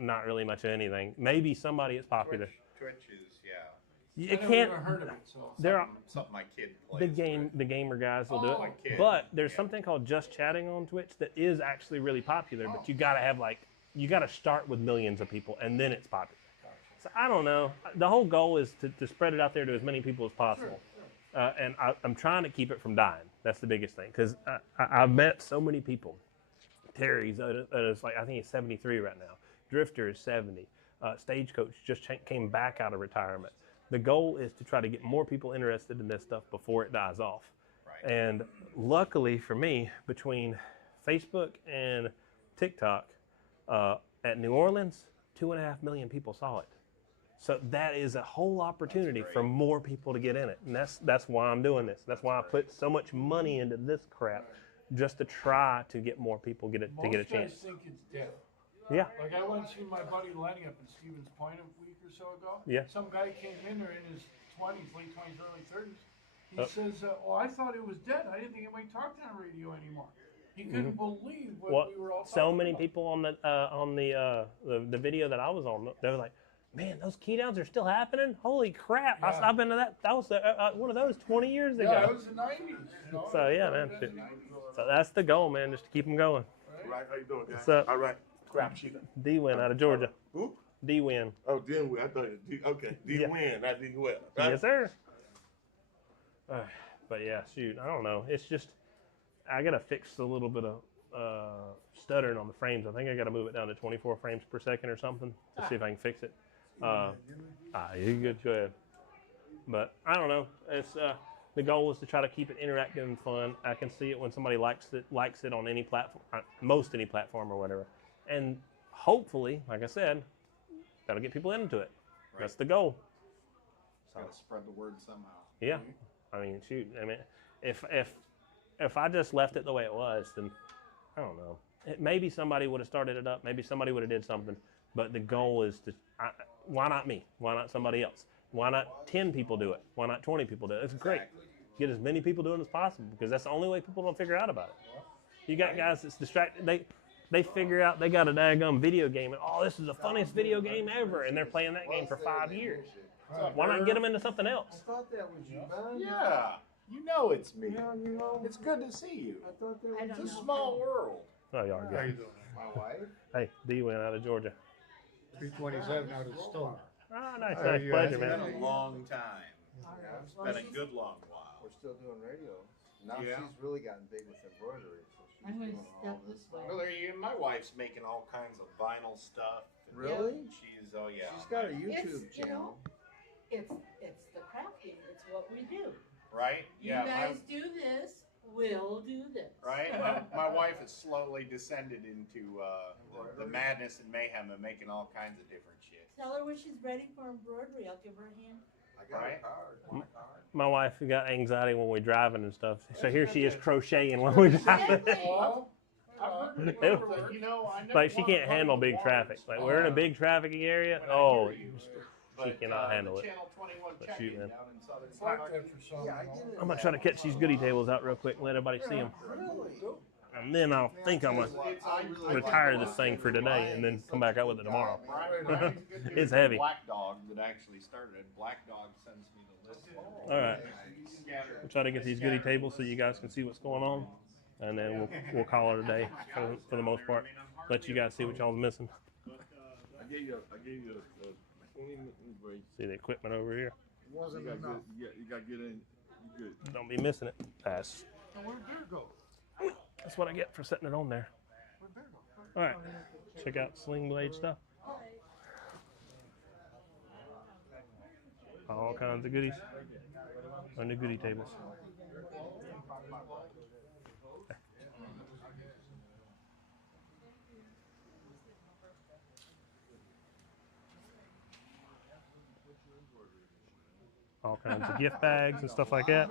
not really much of anything. Maybe somebody is popular. Twitch is, You can't. Heard of it, so. There are something my kid plays. the gamer guys will do Oh, my it. kid. But there's something called just chatting on Twitch that is actually really popular. But you got to have you got to start with millions of people and then it's popular. So I don't know. The whole goal is to spread it out there to as many people as possible. And I'm trying to keep it from dying. That's the biggest thing because I've met so many people. Terry's is like I think he's 73 right now. Drifter is 70. Stagecoach just came back out of retirement. The goal is to try to get more people interested in this stuff before it dies off. Right. And luckily for me, between Facebook and TikTok, at New Orleans, 2.5 million people saw it. So that is a whole opportunity for more people to get in it. And that's why I'm doing this. That's why I put so much money into this crap, just to try to get more people to get a chance. Most guys think it's dead. Yeah. Like I went to see my buddy Lenny up in Stevens Point a week or so ago. Yeah. Some guy came in there in his 20s, late 20s, early 30s. He says, "Oh, I thought it was dead. I didn't think anybody talked on radio anymore." He couldn't believe what we were all talking so many about. people on the video that I was on, they were like, "Man, those keydowns are still happening! Holy crap! Yeah. I've been to that. That was one of those 20 years ago." Yeah, it was the 90s. You know? So yeah, man. So that's the goal, man, just to keep them going. Right, how you doing, guys? What's up? All right. Crap sheet. D-Win out of Georgia. Who? D-Win. Oh, D-Win. I thought it was D. Okay, D-Win, not D-Well. Yes, sir. But yeah, shoot, I don't know. It's just I gotta fix a little bit of stuttering on the frames. I think I gotta move it down to 24 frames per second or something to see if I can fix it. You good? Go ahead. But I don't know. It's the goal is to try to keep it interactive and fun. I can see it when somebody likes it on any platform, most any platform or whatever, and hopefully, like I said, that'll get people into it. Right. That's the goal. So gotta spread the word somehow. Yeah, I mean, shoot. I mean, if I just left it the way it was, then I don't know. Maybe somebody would have started it up. Maybe somebody would have did something. But the goal is to. Why not me? Why not somebody else? Why not 10 people do it? Why not 20 people do it? It's great. Get as many people doing it as possible because that's the only way people don't figure out about it. You got guys that's distracted. They figure out they got a daggum video game and this is the funniest video game ever, and they're playing that game for 5 years. Why not get them into something else? I thought that was you, man. Yeah, you know it's me. It's good to see you. I thought that was It's a small world. Oh, y'all are good. How you doing? My wife? Hey, D-Win out of Georgia. 327 out of the store. Oh, nice. Pleasure, man. It's been a long time. It's been a good long while. We're still doing radio. Now Yeah. she's really gotten big with embroidery. So she's I'm gonna doing step all this this way. Well, my wife's making all kinds of vinyl stuff. Really? She's, oh yeah. She's got a It's, YouTube you channel. know, it's the crafting. It's what we do. Right? You Yeah. guys do this, we'll do this. Right? My wife has slowly descended into the madness and mayhem of making all kinds of different shit. Tell her when she's ready for embroidery. I'll give her a hand. I got Right? a card. My wife got anxiety when we're driving and stuff. So here she is crocheting while we're driving. You know, I never Like she wanted can't handle big to traffic. Like we're in a big trafficking area. Oh, she cannot handle it. Channel 21 But check-in shoot, man. down in Southern It's like Park. that for some. Yeah, I get it. I'm gonna try to catch these goodie tables out real quick and let everybody see them. And then I'll think I'm gonna retire this thing for today and then come back out with it tomorrow. It's heavy. Black Dog that actually started it. Black Dog sends me the list. All right. We'll try to get these goodie tables so you guys can see what's going on, and then we'll call it a day for the most part. Let you guys see what y'all's missing. I gave you a See the equipment over here. Wasn't you enough. gotta get in. You good. Don't be missing it. Pass. Now, where'd beer go? That's what I get for setting it on there. Where'd beer go? All right. Check out Sling Blade stuff. All kinds of goodies on the goodie tables. All kinds of gift bags and stuff like that.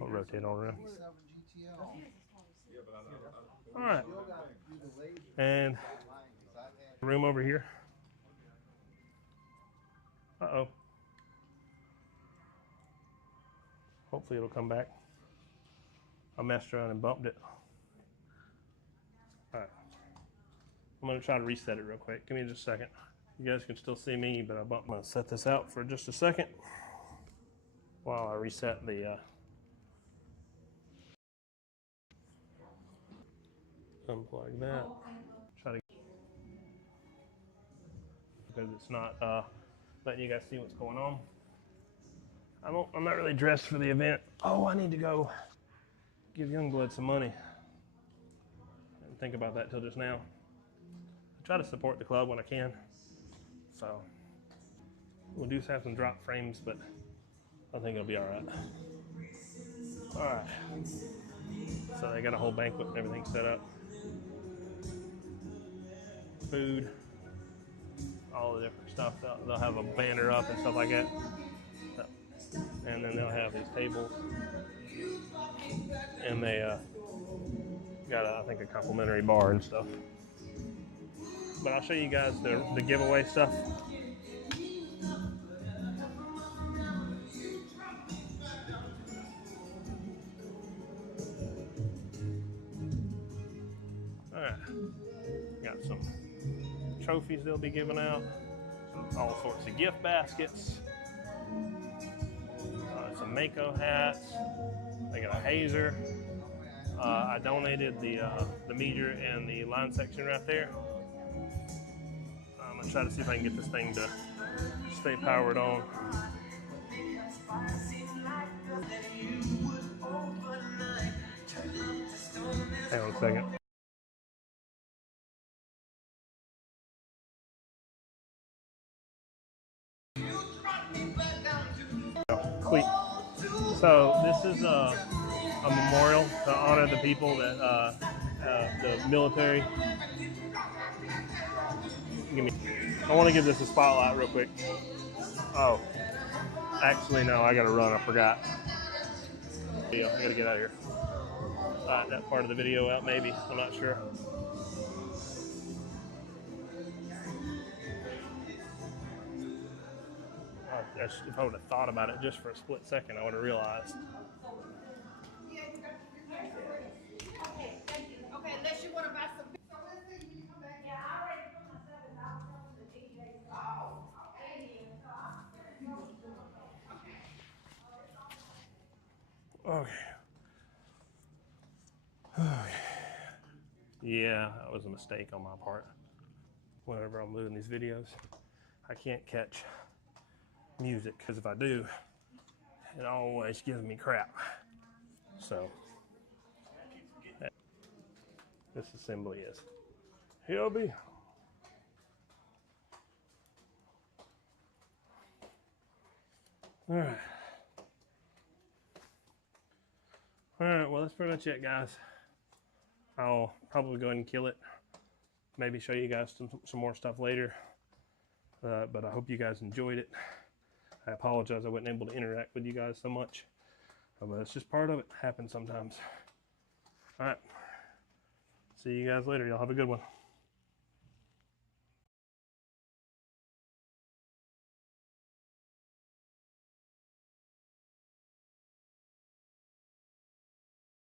I'll rotate on around. All right. And room over here. Uh-oh. Hopefully it'll come back. I messed around and bumped it. All right. I'm going to try to reset it real quick. Give me just a second. You guys can still see me, but I'm going to set this out for just a second while I reset the unplug that. Try to, because it's not letting you guys see what's going on. I'm not really dressed for the event. Oh, I need to go give Youngblood some money. I didn't think about that till just now. I try to support the club when I can. So we'll do have some drop frames, but I think it'll be all right. All right. So they got a whole banquet and everything set up. Food, all the different stuff. They'll have a banner up and stuff like that. And then they'll have these tables. And they got, I think, a complimentary bar and stuff. But I'll show you guys the giveaway stuff. Alright. Got some trophies they'll be giving out. All sorts of gift baskets. Some Mako hats. They got a hazer. I donated the meter and the line section right there. I'm gonna try to see if I can get this thing to stay powered on. Hang on a second. Sweet. So this is a memorial to honor the people that the military. I want to give this a spotlight real quick. Oh, actually no, I gotta run. I forgot. I gotta get out of here. That part of the video out, maybe. I'm not sure. If I would have thought about it just for a split second, I would have realized. Okay, unless you want to buy some. Okay. Yeah, that was a mistake on my part. Whenever I'm doing these videos, I can't catch music, because if I do, it always gives me crap. So this assembly is heavy. All right. All right, well, that's pretty much it, guys. I'll probably go ahead and kill it. Maybe show you guys some more stuff later. But I hope you guys enjoyed it. I apologize I wasn't able to interact with you guys so much. But it's just part of it. Happens sometimes. All right. See you guys later. Y'all have a good one.